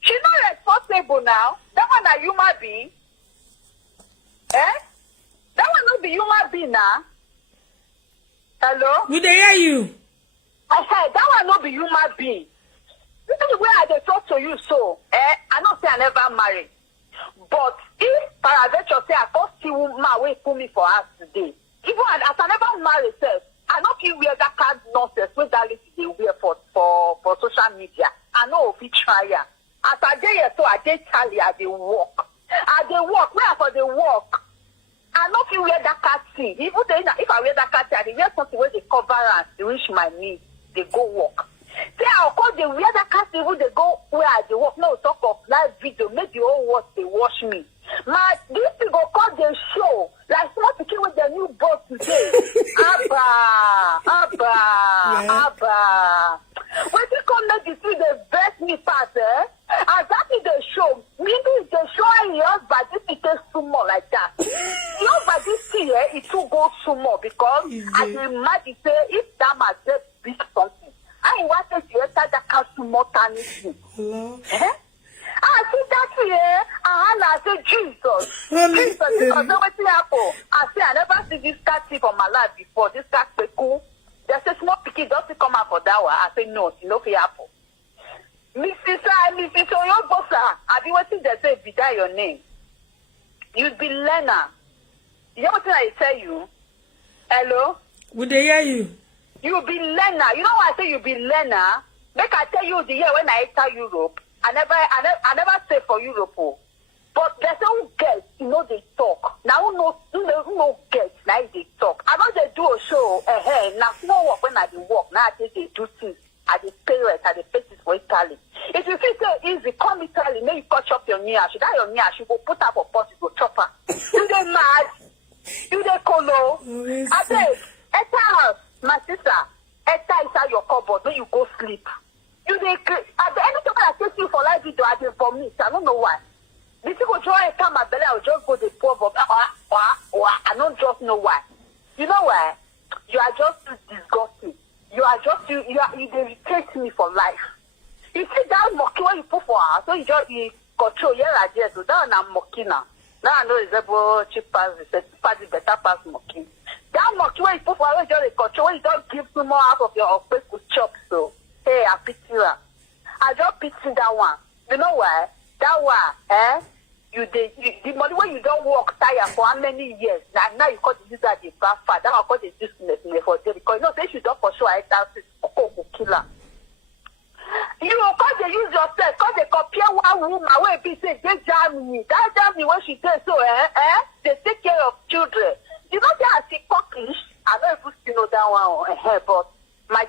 She's not responsible now. That one a human being. That one not be human being now. Hello? We dey hear you. I said that one not be human being. This is where I talk to you so. I don't say I never married. But if paraventure say I can't see woman wey put me for us today, even as I never marry self, I don't feel wear that kind of nonsense wey that lady dey wear for social media. I know if you try her. As I dey here so I dey tally, I dey walk. Where for the walk? I don't feel wear that kind thing. Even if I wear that kind thing, I dey wear something where they cover and reach my knees. They go walk. Say I'll call the wear that kind thing when they go where I dey walk. No talk of live video. Make the whole world they watch me. This thing go call the show. Like small pikin with the new boss today. Abba. When you come make you see the best me pass, and that is the show. Maybe the show yours, but this is just sumo like that. Yours, but this year it too go sumo because I can imagine say if that man just big something. I wanted to enter that castle more than anything. I see that here, and I say, Jesus, because nobody happened. I say, I never see this cat for my life before. This cat be cool. There's a small picky doesn't come out for that one. I say, no, it's no fair apple. Mrs. Iyobosa, I've been waiting to say, be that your name. You'd be learner. You know what I tell you? Hello? Would they hear you? You be learner. You know why I say you be learner? Make I tell you the year when I enter Europe. I never say for Europe. But there's no girls, you know they talk. Now no girls, now they talk. I know they do a show, now no work when I do work. Now I think they do things. I the parents, I the faces for Italy. If you feel so easy, come Italy, maybe you cut up your knee. Should I your knee? She go put up a pot, you go chop her. You they mad? You they colo? I say, enter house. My sister, enter inside your cupboard when you go sleep. You dey at the end of the time I take you for live video, I dey for me. I don't know why. The thing will try and come my belly, I will just go the pour of I don't just know why. You know why? You are just too disgusting. You irritate me for life. You see that monkey when you put for her, so you control your idea. So that one I'm monkey now. Now I know it's able cheap pass, the better pass monkey. That much when you put for her, just control, when you don't give some more out of your face to chop. So, hey, I pity her. I just pity that one. You know why? That one, the money when you don't work tire for how many years, now you call the user the bad fat, that one call the business for them. Because you know, say you don't for sure, I tell you, go kill her. You cause they use yourself, cause they compare one woman where be say, they Germany. That Germany when she says so, they take care of children. You know, they are see Turkish. I don't even still know that one. But my